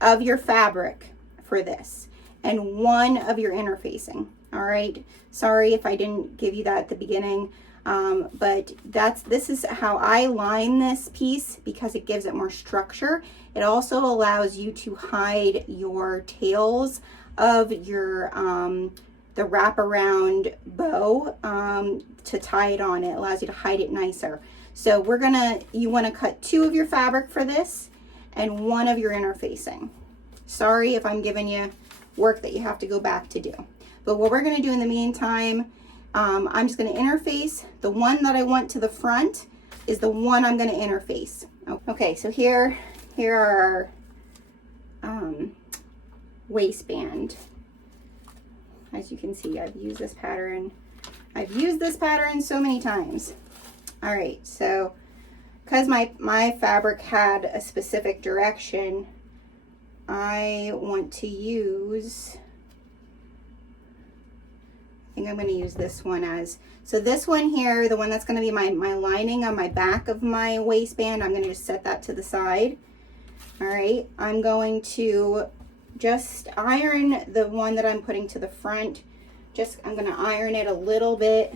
of your fabric for this and 1 of your interfacing. All right, sorry if I didn't give you that at the beginning, but this is how I line this piece because it gives it more structure. It also allows you to hide your tails of your the wraparound bow to tie it on. It allows you to hide it nicer. So you want to cut 2 of your fabric for this and 1 of your interfacing. Sorry if I'm giving you work that you have to go back to do. But what we're going to do in the meantime, I'm just going to interface. The one that I want to the front is the one I'm going to interface. Okay, so here are our waistband. As you can see, I've used this pattern so many times. All right, so because my fabric had a specific direction, I want to use, I think I'm going to use this one so this one here, the one that's going to be my lining on my back of my waistband, I'm going to just set that to the side. All right, I'm going to just iron the one that I'm putting to the front. I'm going to iron it a little bit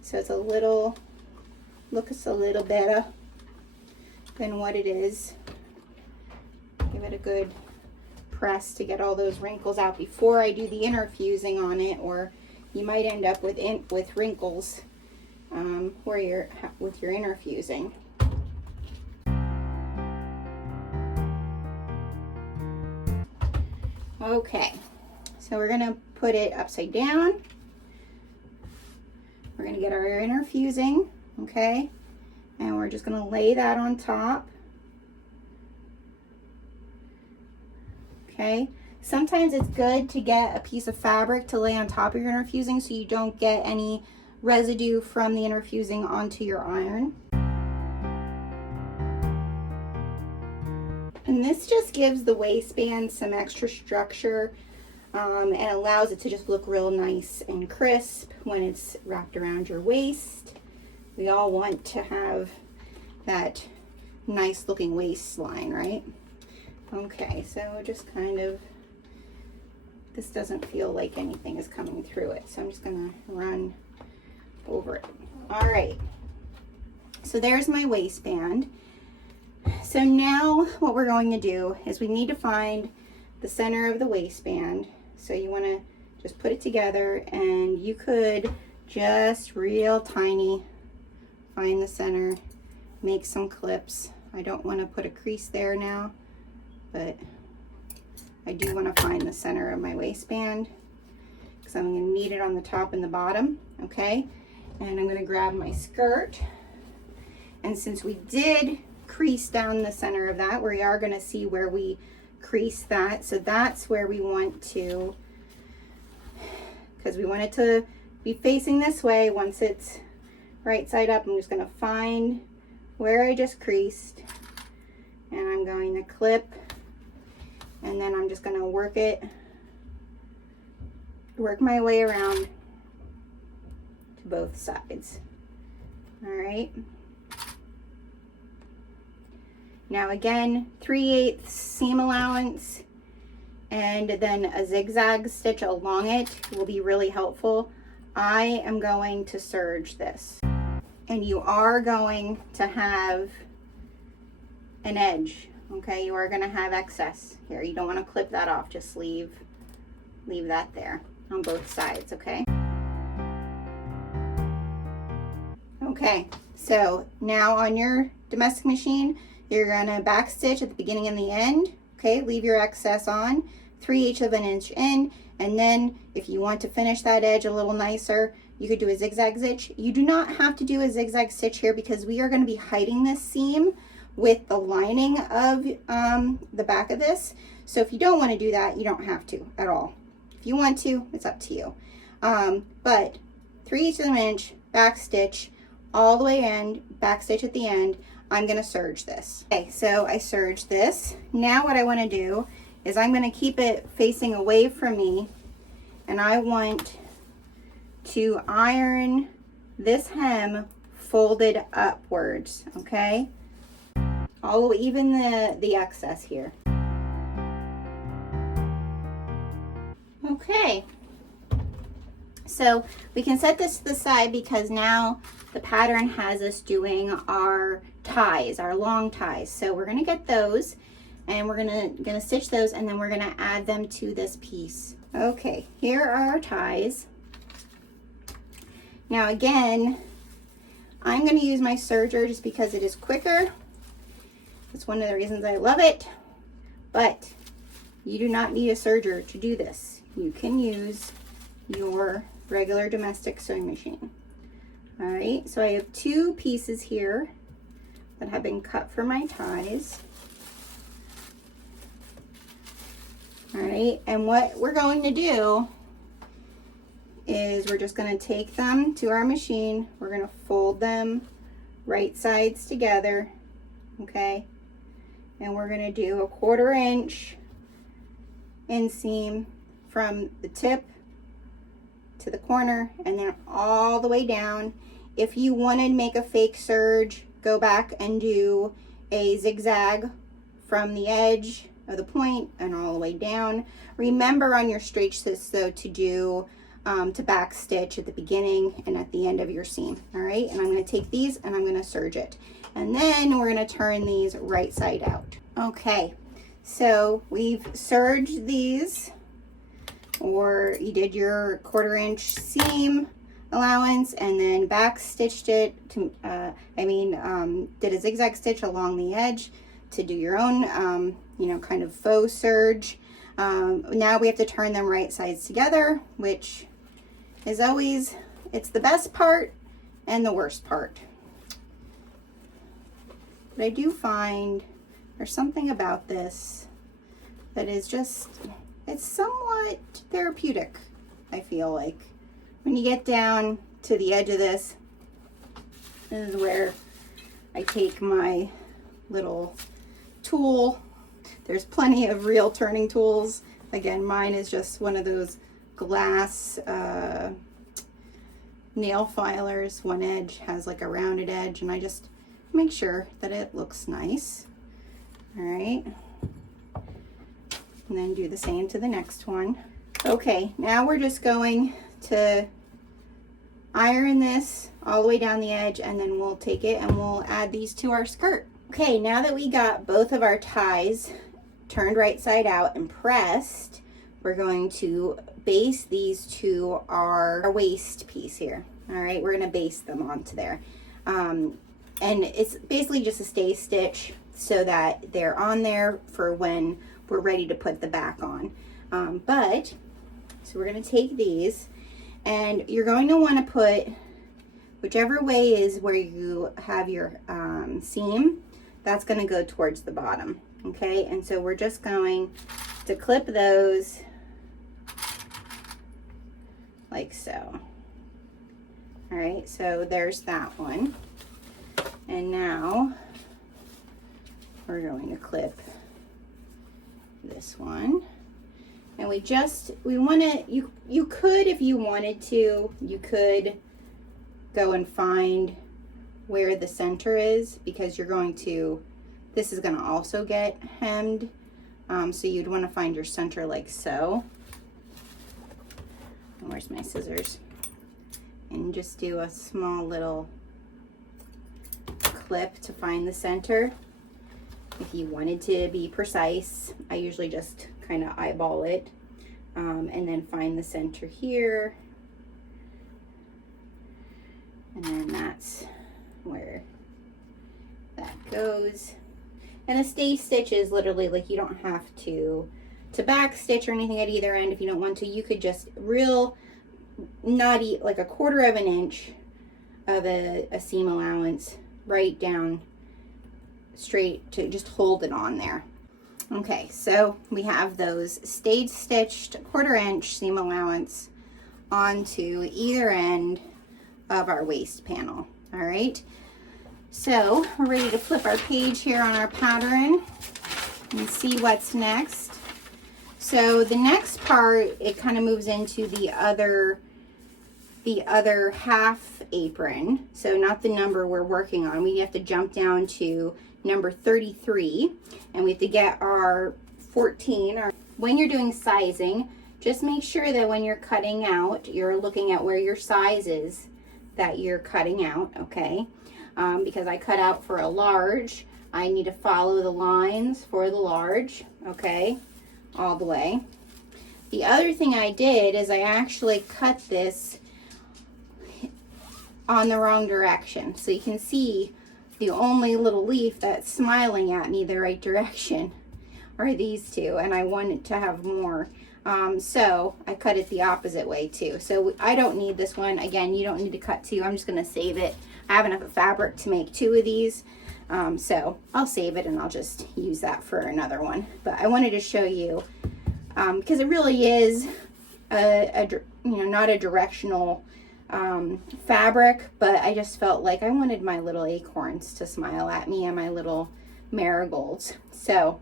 so it's looks a little better than what it is. Give it a good press to get all those wrinkles out before I do the interfusing on it, or you might end up with wrinkles with your interfusing. Okay, so we're going to put it upside down. We're going to get our interfusing, okay, and we're just going to lay that on top. Okay, sometimes it's good to get a piece of fabric to lay on top of your interfusing so you don't get any residue from the interfusing onto your iron. And this just gives the waistband some extra structure and allows it to just look real nice and crisp when it's wrapped around your waist. We all want to have that nice looking waistline, right? Okay, so just kind of, this doesn't feel like anything is coming through it, so I'm just gonna run over it. All right, so there's my waistband. So now what we're going to do is we need to find the center of the waistband. So you want to just put it together, and you could just real tiny find the center, make some clips. I don't want to put a crease there now, but I do want to find the center of my waistband because I'm going to need it on the top and the bottom. Okay, and I'm going to grab my skirt, and since we did crease down the center of that, we are going to see where we crease that, so that's where we want to, because we want it to be facing this way. Once it's right side up, I'm just going to find where I just creased, and I'm going to clip, and then I'm just going to work my way around to both sides. All right. Now again, 3/8 seam allowance and then a zigzag stitch along it will be really helpful. I am going to serge this, and you are going to have an edge, okay? You are going to have excess here. You don't want to clip that off, just leave that there on both sides, okay? Okay, so now on your domestic machine, you're gonna back stitch at the beginning and the end, okay? Leave your excess on, 3/8 of an inch in, and then if you want to finish that edge a little nicer, you could do a zigzag stitch. You do not have to do a zigzag stitch here because we are gonna be hiding this seam with the lining of the back of this. So if you don't want to do that, you don't have to at all. If you want to, it's up to you. But 3/8 of an inch back stitch all the way in, back stitch at the end. I'm going to serge this. Okay, so I serged this. Now what I want to do is I'm going to keep it facing away from me, and I want to iron this hem folded upwards, okay? All the way, even the excess here. Okay, so we can set this to the side because now the pattern has us doing our ties, our long ties. So we're gonna get those and we're gonna stitch those, and then we're gonna add them to this piece. Okay, here are our ties. Now again, I'm gonna use my serger just because it is quicker. It's one of the reasons I love it, but you do not need a serger to do this. You can use your regular domestic sewing machine. All right, so I have 2 pieces here that have been cut for my ties. All right, and what we're going to do is we're just going to take them to our machine. We're going to fold them right sides together, okay? And we're going to do a 1/4 inch inseam from the tip to the corner and then all the way down. If you want to make a fake serge, go back and do a zigzag from the edge of the point and all the way down. Remember on your straight stitch though to do to back stitch at the beginning and at the end of your seam. All right, and I'm going to take these and I'm going to serge it, and then we're going to turn these right side out. Okay, so we've serged these, or you did your 1/4 inch seam allowance and then back stitched it to did a zigzag stitch along the edge to do your own kind of faux serge. Now we have to turn them right sides together, which is always, it's the best part and the worst part. But I do find there's something about this that is just, it's somewhat therapeutic, I feel like. When you get down to the edge of this, this is where I take my little tool. There's plenty of real turning tools. Again, mine is just one of those glass nail filers. One edge has like a rounded edge, and I just make sure that it looks nice. All right. And then do the same to the next one. Okay, now we're just going to iron this all the way down the edge, and then we'll take it and we'll add these to our skirt. Okay, now that we got both of our ties turned right side out and pressed, we're going to baste these to our waist piece here. All right, we're gonna baste them onto there. And it's basically just a stay stitch so that they're on there for when we're ready to put the back on. So we're gonna take these, and you're going to want to put whichever way is where you have your seam, that's going to go towards the bottom. Okay, and so we're just going to clip those like so. All right, so there's that one. And now we're going to clip this one. And we want to, you could, if you wanted to, you could go and find where the center is, because you're going to, this is going to also get hemmed. So you'd want to find your center like so. And where's my scissors? And just do a small little clip to find the center. If you wanted to be precise, I usually just kind of eyeball it and then find the center here. And then that's where that goes. And a stay stitch is literally like, you don't have to back stitch or anything at either end. If you don't want to, you could just real naughty, like a 1/4 of an inch of a seam allowance right down straight to just hold it on there. Okay, so we have those stage stitched 1/4 inch seam allowance onto either end of our waist panel. All right, so we're ready to flip our page here on our pattern and see what's next. So the next part, it kind of moves into the other half apron. So not the number we're working on. We have to jump down to number 33, and we have to get our 14. When you're doing sizing, just make sure that when you're cutting out, you're looking at where your size is that you're cutting out, okay? Because I cut out for a large, I need to follow the lines for the large, okay, all the way. The other thing I did is I actually cut this on the wrong direction. So you can see the only little leaf that's smiling at me the right direction are these two, and I wanted to have more. So I cut it the opposite way too. So I don't need this one. Again, you don't need to cut two. I'm just gonna save it. I have enough fabric to make 2 of these. So I'll save it and I'll just use that for another one. But I wanted to show you, because it really is not a directional fabric, but I just felt like I wanted my little acorns to smile at me and my little marigolds. So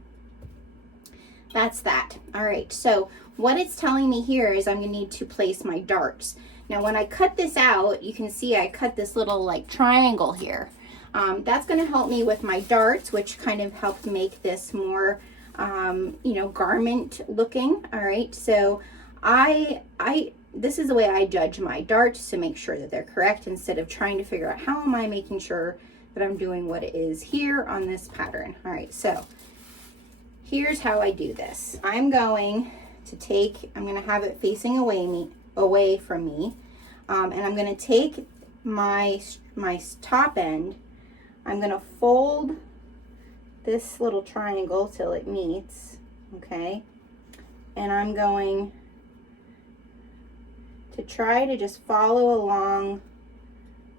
that's that. All right, so what it's telling me here is I'm gonna need to place my darts. Now when I cut this out, you can see I cut this little like triangle here. That's gonna help me with my darts, which kind of helped make this more garment looking. All right, so this is the way I judge my darts to make sure that they're correct, instead of trying to figure out how am I making sure that I'm doing what it is here on this pattern. All right, so here's how I do this. I'm going to have it facing away from me, and I'm going to take my top end. I'm going to fold this little triangle till it meets, okay, and I'm going to try to just follow along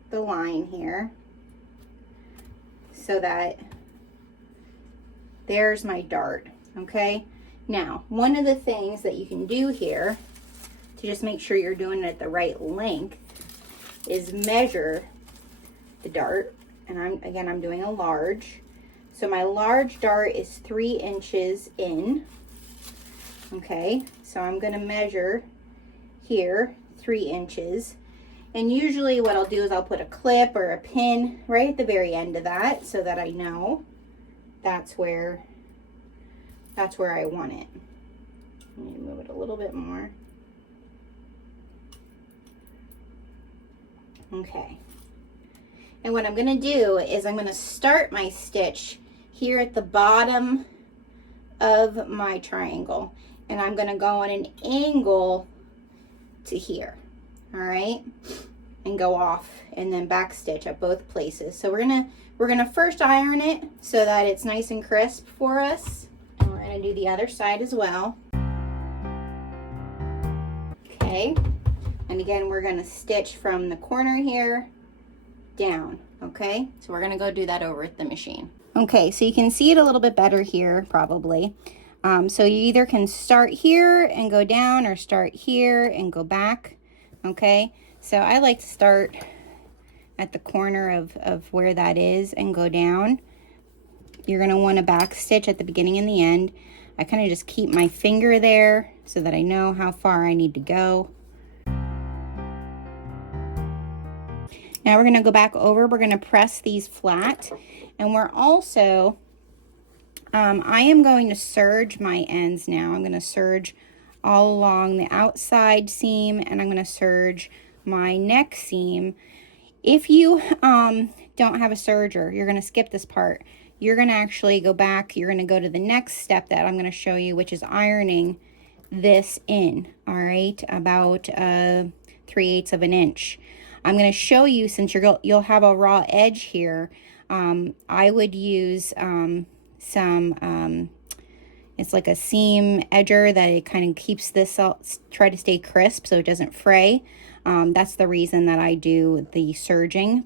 the line here so that there's my dart, okay? Now, one of the things that you can do here to just make sure you're doing it at the right length is measure the dart. And I'm doing a large. So my large dart is 3 inches in, okay? So I'm gonna measure here 3 inches. And usually what I'll do is I'll put a clip or a pin right at the very end of that so that I know that's where I want it. Let me move it a little bit more. Okay. And what I'm going to do is I'm going to start my stitch here at the bottom of my triangle, and I'm going to go on an angle to here. All right, and go off and then back stitch at both places. So we're gonna first iron it so that it's nice and crisp for us, and we're gonna do the other side as well. Okay, and again we're gonna stitch from the corner here down. Okay, so we're gonna go do that over at the machine. Okay, so you can see it a little bit better here probably. So you either can start here and go down, or start here and go back. Okay, so I like to start at the corner of where that is and go down. You're going to want to back stitch at the beginning and the end. I kind of just keep my finger there so that I know how far I need to go. Now we're going to go back over. We're going to press these flat, and we're also I am going to serge my ends now. I'm going to serge all along the outside seam, and I'm going to serge my neck seam. If you don't have a serger, you're going to skip this part. You're going to actually go back. You're going to go to the next step that I'm going to show you, which is ironing this in. All right, about 3/8 of an inch. I'm going to show you, since you'll have a raw edge here. I would use it's like a seam edger that it kind of keeps this out, try to stay crisp so it doesn't fray. That's the reason that I do the serging.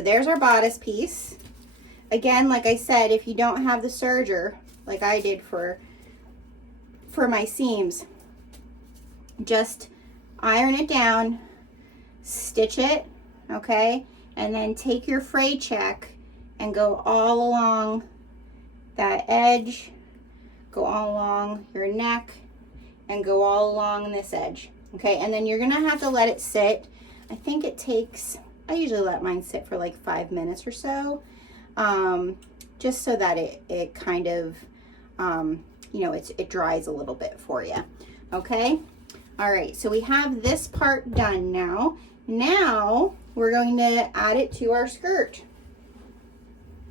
so there's our bodice piece. Again, like I said, if you don't have the serger, like I did for my seams, just iron it down, stitch it, okay? And then take your fray check and go all along that edge, go all along your neck, and go all along this edge, okay? And then you're gonna have to let it sit. I think it takes, I usually let mine sit for like 5 minutes or so, just so that it kind of, you know, it dries a little bit for you, okay? All right, so we have this part done now. Now we're going to add it to our skirt,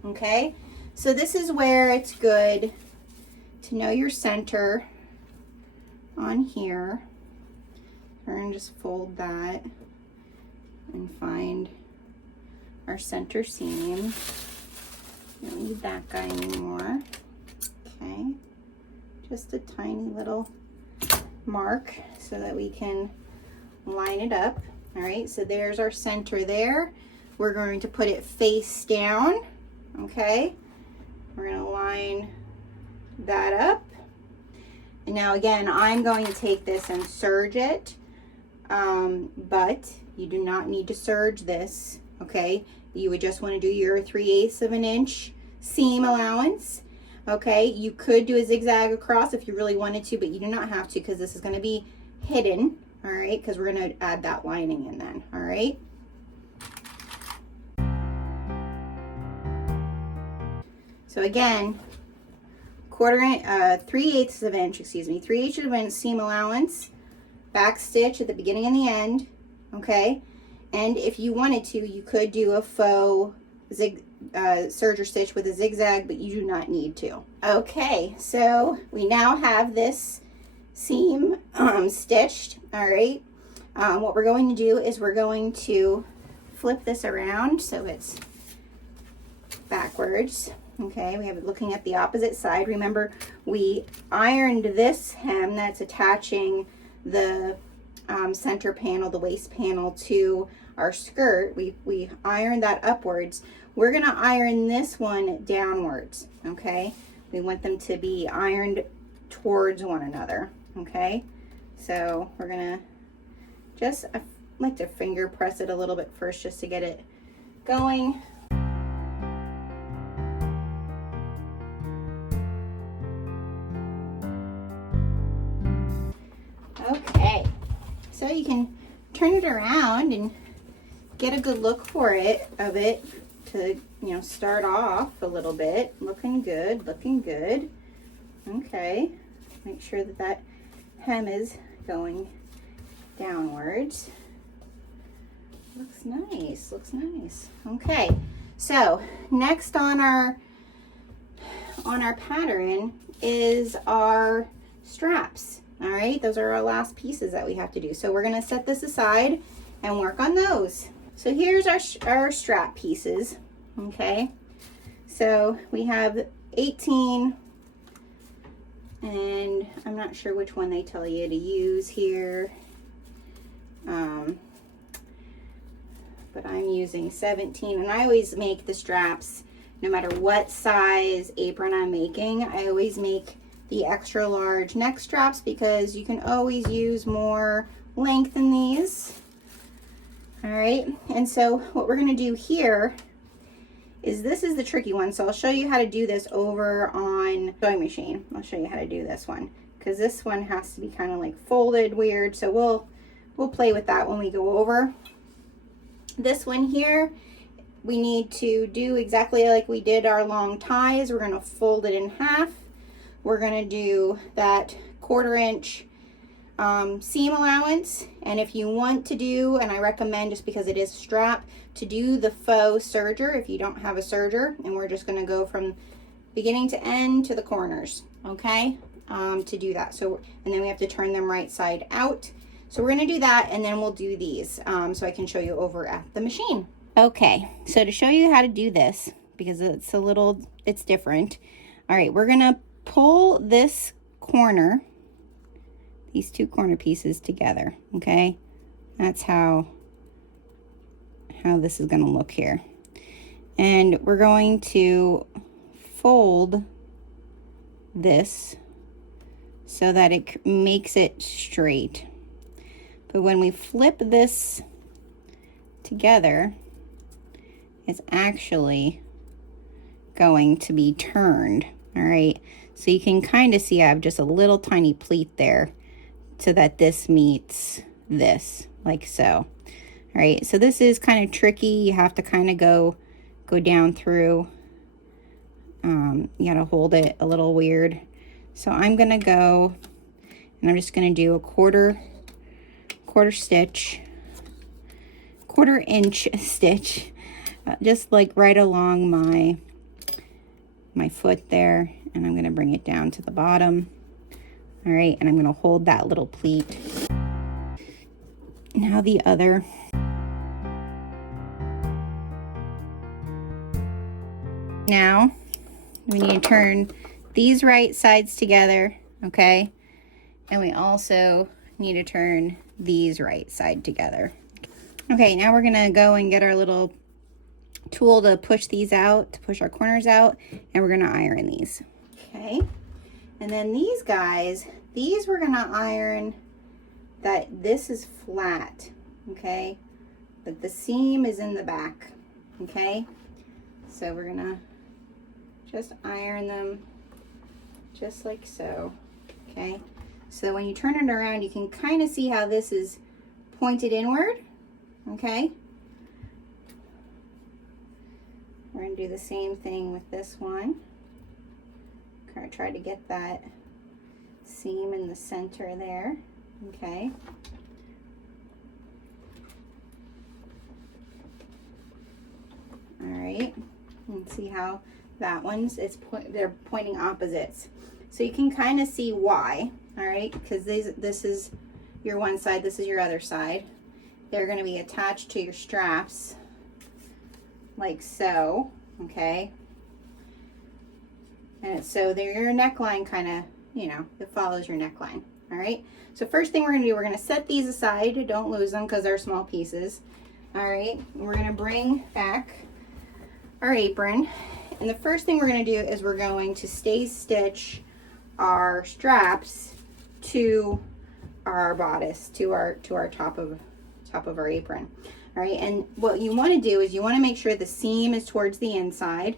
okay? So this is where it's good to know your center on here. We're gonna just fold that and find our center seam. Don't need that guy anymore. Okay, just a tiny little mark so that we can line it up. All right, so there's our center there. We're going to put it face down, okay? We're gonna line that up. And now again, I'm going to take this and serge it, but you do not need to serge this, okay? You would just want to do your 3/8 of an inch seam allowance, okay? You could do a zigzag across if you really wanted to, but you do not have to because this is going to be hidden, all right? Because we're going to add that lining in then, all right? So again, 3/8 of an inch, excuse me, 3/8 of an inch seam allowance, back stitch at the beginning and the end, okay? And if you wanted to, you could do a faux serger stitch with a zigzag, but you do not need to. Okay, so we now have this seam stitched, all right? What we're going to do is we're going to flip this around so it's backwards. Okay, we have it looking at the opposite side. Remember, we ironed this hem that's attaching the center panel, the waist panel, to our skirt. We ironed that upwards. We're gonna iron this one downwards, okay? We want them to be ironed towards one another, okay? So we're gonna just, I like to finger press it a little bit first just to get it going. Okay, so you can turn it around and get a good look of it to, you know, start off a little bit. Looking good, looking good. Okay, make sure that that hem is going downwards. Looks nice, looks nice. Okay, so next on our pattern is our straps. All right, those are our last pieces that we have to do. So we're gonna set this aside and work on those. So here's our strap pieces, okay? So we have 18, and I'm not sure which one they tell you to use here, but I'm using 17, and I always make the straps, no matter what size apron I'm making, I always make the extra large neck straps because you can always use more length in these. All right, and so what we're gonna do here is, this is the tricky one, so I'll show you how to do this over on sewing machine. I'll show you how to do this one because this one has to be kind of like folded weird, so we'll play with that when we go over. This one here, we need to do exactly like we did our long ties. We're gonna fold it in half. We're gonna do that 1/4 inch seam allowance, and if you want to do, and I recommend, just because it is strap, to do the faux serger if you don't have a serger, and we're just going to go from beginning to end to the corners, okay, to do that. So, and then we have to turn them right side out. So we're going to do that, and then we'll do these so I can show you over at the machine. Okay, so to show you how to do this, because it's different. All right, we're going to pull this corner, these two corner pieces together, okay? That's how this is gonna look here. And we're going to fold this so that it makes it straight. But when we flip this together, it's actually going to be turned. All right, so you can kind of see I have just a little tiny pleat there so that this meets this, like so. All right, so this is kind of tricky. You have to kind of go down through. You gotta hold it a little weird. So I'm gonna go and I'm just gonna do a quarter inch stitch, just like right along my foot there, and I'm gonna bring it down to the bottom. All right, and I'm gonna hold that little pleat. Now the other. Now we need to turn these right sides together, okay? And we also need to turn these right side together. Okay, now we're gonna go and get our little tool to push these out, to push our corners out, and we're gonna iron these. Okay, and then these guys, these we're gonna iron that this is flat, okay? That the seam is in the back, okay? So we're gonna just iron them just like so, okay? So when you turn it around, you can kind of see how this is pointed inward, okay? We're gonna do the same thing with this one. Kind of try to get that seam in the center there, okay? All right, and see how that one's, they're pointing opposites. So you can kind of see why, all right? Because this is your one side, this is your other side. They're gonna be attached to your straps like so, okay? And so your neckline kind of, you know, it follows your neckline, all right? So first thing we're gonna do, we're gonna set these aside. Don't lose them because they're small pieces, all right? We're gonna bring back our apron. And the first thing we're going to do is we're going to stay stitch our straps to our bodice, to our top of our apron. All right, and what you want to do is you want to make sure the seam is towards the inside,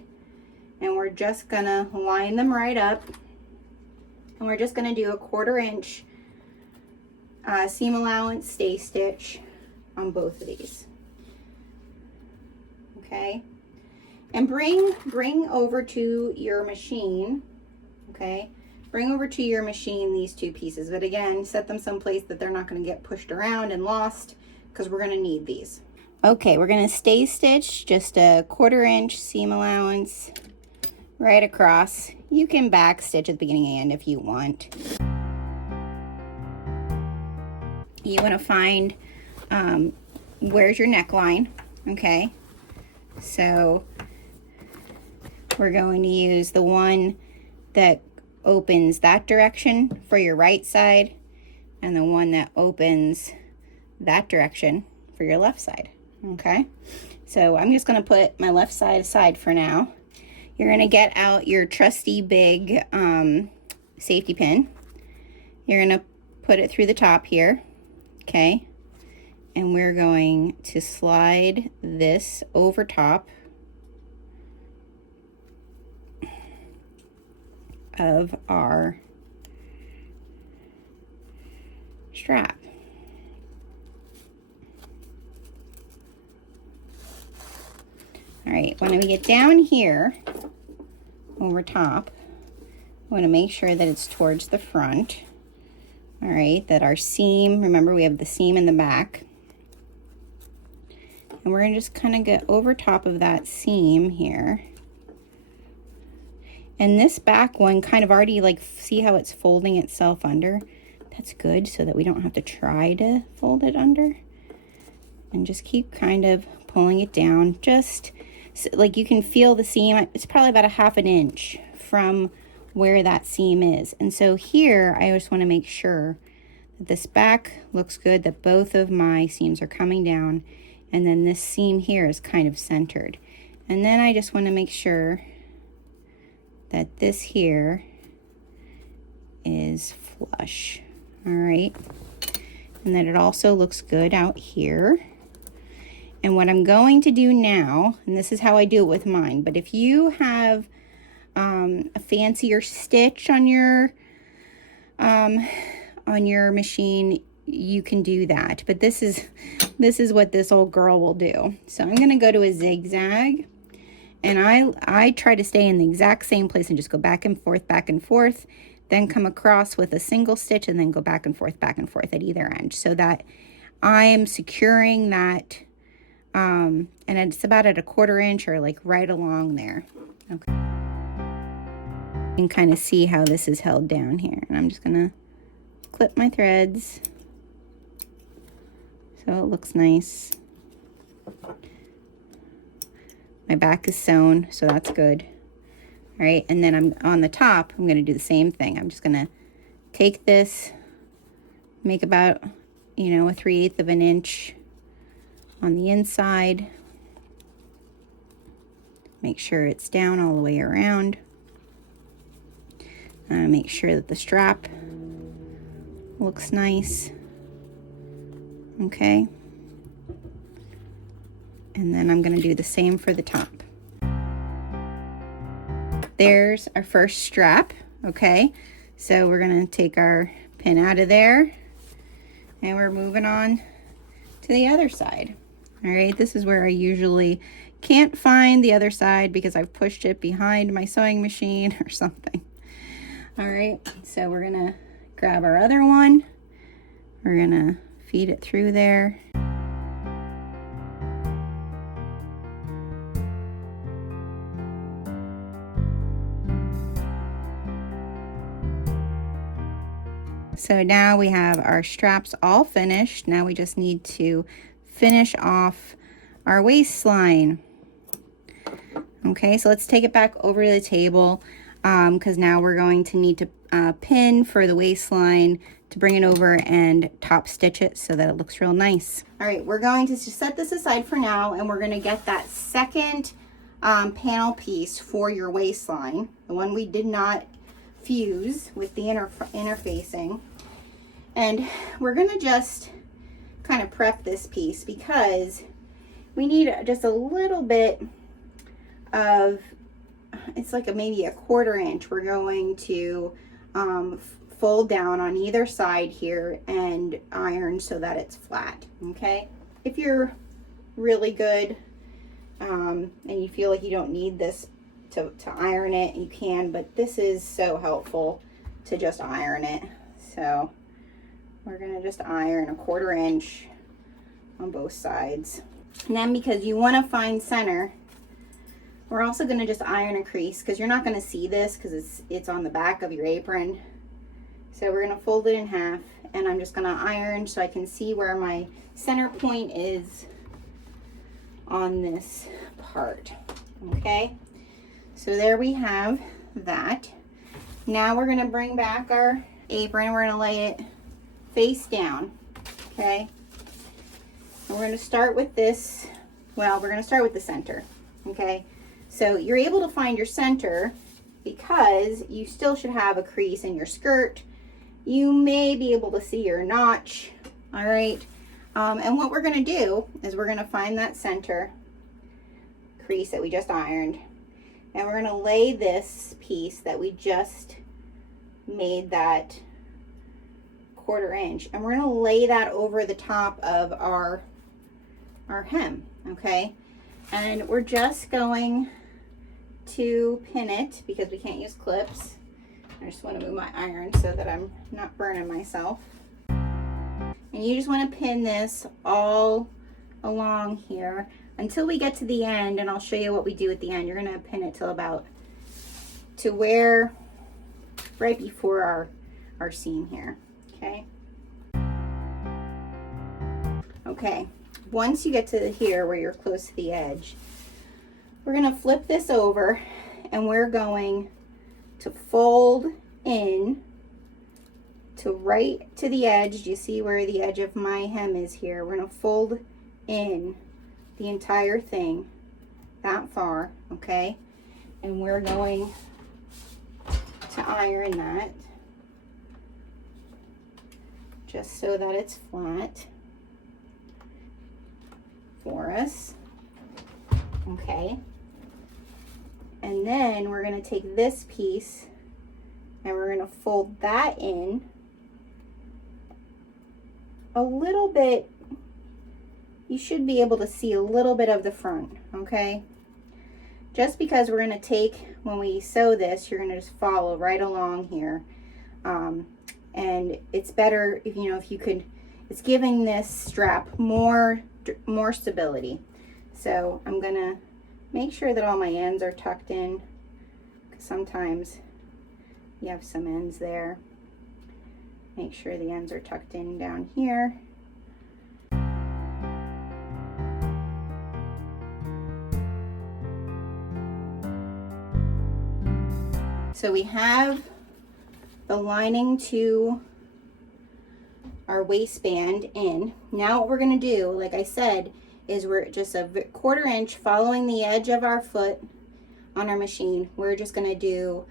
and we're just going to line them right up, and we're just going to do a 1/4 inch seam allowance stay stitch on both of these. Okay. And bring over to your machine, okay? Bring over to your machine these two pieces. But again, set them someplace that they're not gonna get pushed around and lost, because we're gonna need these. Okay, we're gonna stay stitch just a 1/4 inch seam allowance right across. You can back stitch at the beginning and end if you want. You wanna find where's your neckline, okay? So we're going to use the one that opens that direction for your right side, and the one that opens that direction for your left side, okay? So I'm just going to put my left side aside for now. You're going to get out your trusty big safety pin. You're going to put it through the top here, okay? And we're going to slide this over top of our strap. All right, when we get down here over top, we want to make sure that it's towards the front. All right, that our seam, remember we have the seam in the back. And we're going to just kind of get over top of that seam here. And this back one kind of already, like, see how it's folding itself under? That's good, so that we don't have to try to fold it under. And just keep kind of pulling it down. Just so, like, you can feel the seam. It's probably about 1/2 inch from where that seam is. And so here, I just want to make sure that this back looks good, that both of my seams are coming down, and then this seam here is kind of centered. And then I just want to make sure that this here is flush. All right. And that it also looks good out here. And what I'm going to do now, and this is how I do it with mine, but if you have a fancier stitch on your machine, you can do that. But this is what this old girl will do. So I'm going to go to a zigzag, and I try to stay in the exact same place and just go back and forth, then come across with a single stitch and then go back and forth at either end, so that I am securing that, and it's about at a 1/4 inch or like right along there. Okay. You can kind of see how this is held down here, and I'm just gonna clip my threads so it looks nice. My back is sewn, so that's good. All right, and then I'm on the top, I'm gonna do the same thing. I'm just gonna take this, make about, you know, a 3/8 of an inch on the inside. Make sure it's down all the way around. Make sure that the strap looks nice. Okay. And then I'm going to do the same for the top. There's our first strap. Okay. So we're going to take our pin out of there, and we're moving on to the other side. All right. This is where I usually can't find the other side because I've pushed it behind my sewing machine or something. All right, so we're gonna grab our other one. We're gonna feed it through there. So now we have our straps all finished. Now we just need to finish off our waistline. Okay, so let's take it back over to the table, because now we're going to need to pin for the waistline to bring it over and top stitch it so that it looks real nice. All right, we're going to just set this aside for now, and we're going to get that second panel piece for your waistline, the one we did not fuse with the interfacing. And we're going to just kind of prep this piece because we need just a little bit of, it's like maybe a 1/4 inch. We're going to fold down on either side here and iron so that it's flat. Okay, if you're really good and you feel like you don't need this to iron it, you can, but this is so helpful to just iron it. So we're gonna just iron a 1/4 inch on both sides. And then, because you want to find center, we're also going to just iron a crease, because you're not going to see this because it's on the back of your apron. So we're going to fold it in half, and I'm just going to iron so I can see where my center point is on this part. Okay, so there we have that. Now we're going to bring back our apron. We're going to lay it face down. Okay, and we're going to start with this. Well, we're going to start with the center. Okay, so you're able to find your center because you still should have a crease in your skirt. You may be able to see your notch. All right, and what we're going to do is we're going to find that center crease that we just ironed, and we're going to lay this piece that we just made that 1/4 inch, and we're going to lay that over the top of our hem. Okay, and we're just going to pin it because we can't use clips. I just want to move my iron so that I'm not burning myself. And you just want to pin this all along here until we get to the end, and I'll show you what we do at the end. You're going to pin it till about to where right before our seam here. Okay. Okay. Once you get to here where you're close to the edge, we're going to flip this over, and we're going to fold in to right to the edge. Do you see where the edge of my hem is here? We're going to fold in the entire thing that far, okay? And we're going to iron that just so that it's flat for us, okay? And then we're going to take this piece and we're going to fold that in a little bit. You should be able to see a little bit of the front, okay? Just because we're going to take, when we sew this, you're going to just follow right along here. And it's better if, you know, if you could, it's giving this strap more stability. So I'm going to make sure that all my ends are tucked in, because sometimes you have some ends there. Make sure the ends are tucked in down here. So we have the lining to our waistband in. Now what we're going to do, like I said, is we're just a 1/4 inch following the edge of our foot on our machine. We're just going to do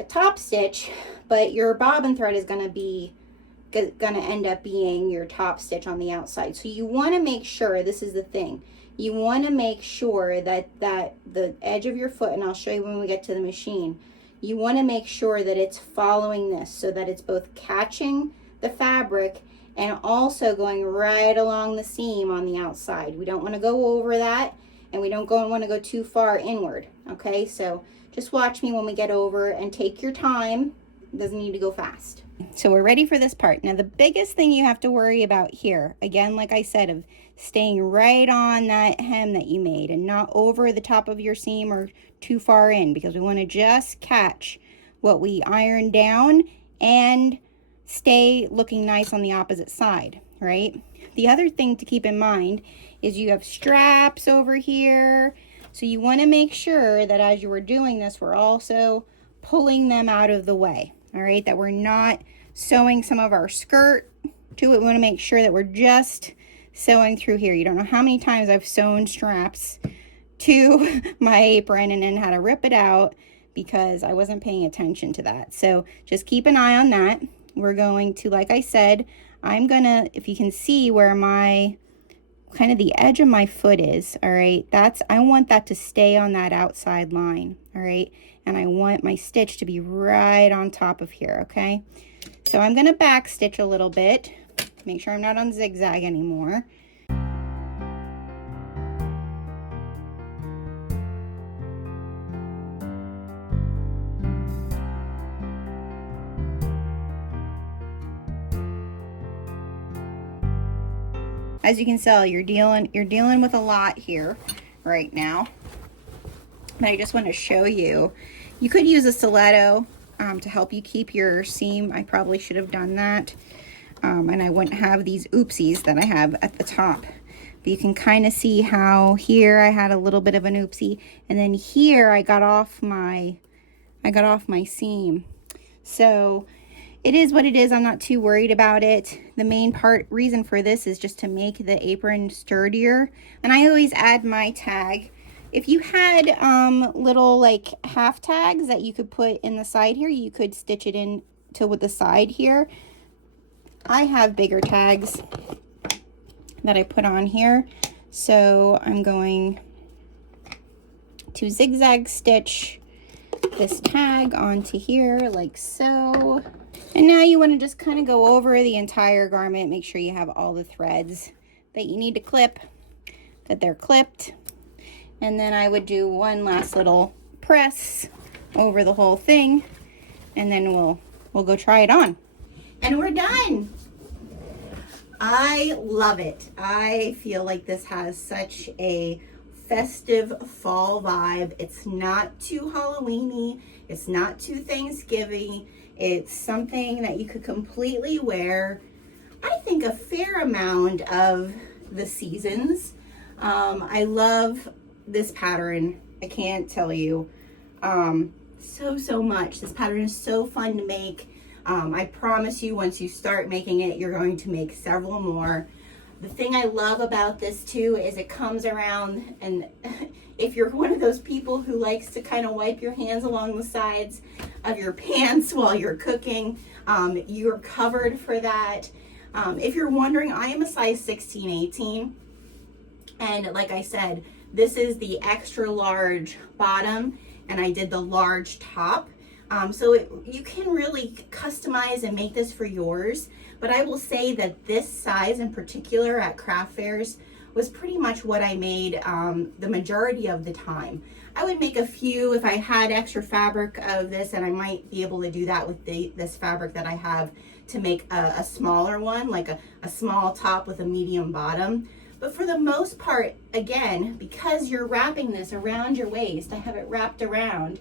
a top stitch, but your bobbin thread is going to end up being your top stitch on the outside. So you want to make sure, this is the thing, you want to make sure that the edge of your foot, and I'll show you when we get to the machine, you want to make sure that it's following this so that it's both catching the fabric and also going right along the seam on the outside. We don't want to go over that, and we don't want to go too far inward, okay? So just watch me when we get over and take your time. It doesn't need to go fast. So we're ready for this part. Now the biggest thing you have to worry about here, again, like I said, of staying right on that hem that you made and not over the top of your seam or too far in, because we want to just catch what we ironed down and stay looking nice on the opposite side, right? The other thing to keep in mind is you have straps over here. So you want to make sure that as you are doing this, we're also pulling them out of the way, all right? That we're not sewing some of our skirt to it. We want to make sure that we're just sewing through here. You don't know how many times I've sewn straps to my apron and then had to rip it out because I wasn't paying attention to that. So just keep an eye on that. We're going to, like I said, I'm gonna, if you can see where my kind of the edge of my foot is, all right, I want that to stay on that outside line, all right, and I want my stitch to be right on top of here, okay? So I'm gonna back stitch a little bit, make sure I'm not on zigzag anymore. As you can tell, you're dealing with a lot here right now. But I just want to show you. You could use a stiletto to help you keep your seam. I probably should have done that. And I wouldn't have these oopsies that I have at the top. But you can kind of see how here I had a little bit of an oopsie. And then here I got off my seam. So it is what it is. I'm not too worried about it. The main reason for this is just to make the apron sturdier. And I always add my tag. If you had little like half tags that you could put in the side here, you could stitch it in with the side here. I have bigger tags that I put on here. So I'm going to zigzag stitch this tag onto here like so. And now you want to just kind of go over the entire garment, make sure you have all the threads that you need to clip, that they're clipped. And then I would do one last little press over the whole thing, and then we'll go try it on. And we're done. I love it. I feel like this has such a festive fall vibe. It's not too Halloween-y. It's not too Thanksgiving. It's something that you could completely wear, I think, a fair amount of the seasons. I love this pattern. I can't tell you so much. This pattern is so fun to make. I promise you, once you start making it, you're going to make several more. The thing I love about this too is it comes around, and if you're one of those people who likes to kind of wipe your hands along the sides of your pants while you're cooking, you're covered for that. If you're wondering, I am a size 16-18, and like I said, this is the extra large bottom, and I did the large top. So you can really customize and make this for yours. But I will say that this size in particular at craft fairs was pretty much what I made the majority of the time. I would make a few if I had extra fabric of this, and I might be able to do that with this fabric that I have to make a smaller one, like a small top with a medium bottom. But for the most part, again, because you're wrapping this around your waist, I have it wrapped around,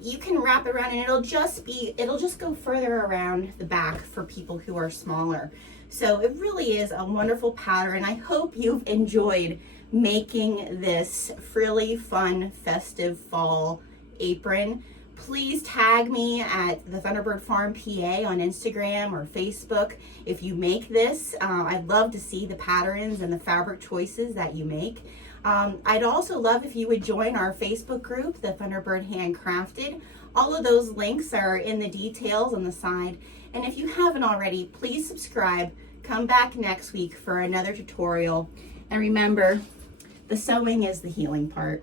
you can wrap it around and it'll just go further around the back for people who are smaller. So it really is a wonderful pattern. I hope you've enjoyed making this frilly, fun, festive fall apron. Please tag me at the Thunderbird Farm PA on Instagram or Facebook if you make this. I'd love to see the patterns and the fabric choices that you make. I'd also love if you would join our Facebook group, the Thunderbird Handcrafted. All of those links are in the details on the side. And if you haven't already, please subscribe. Come back next week for another tutorial. And remember, the sewing is the healing part.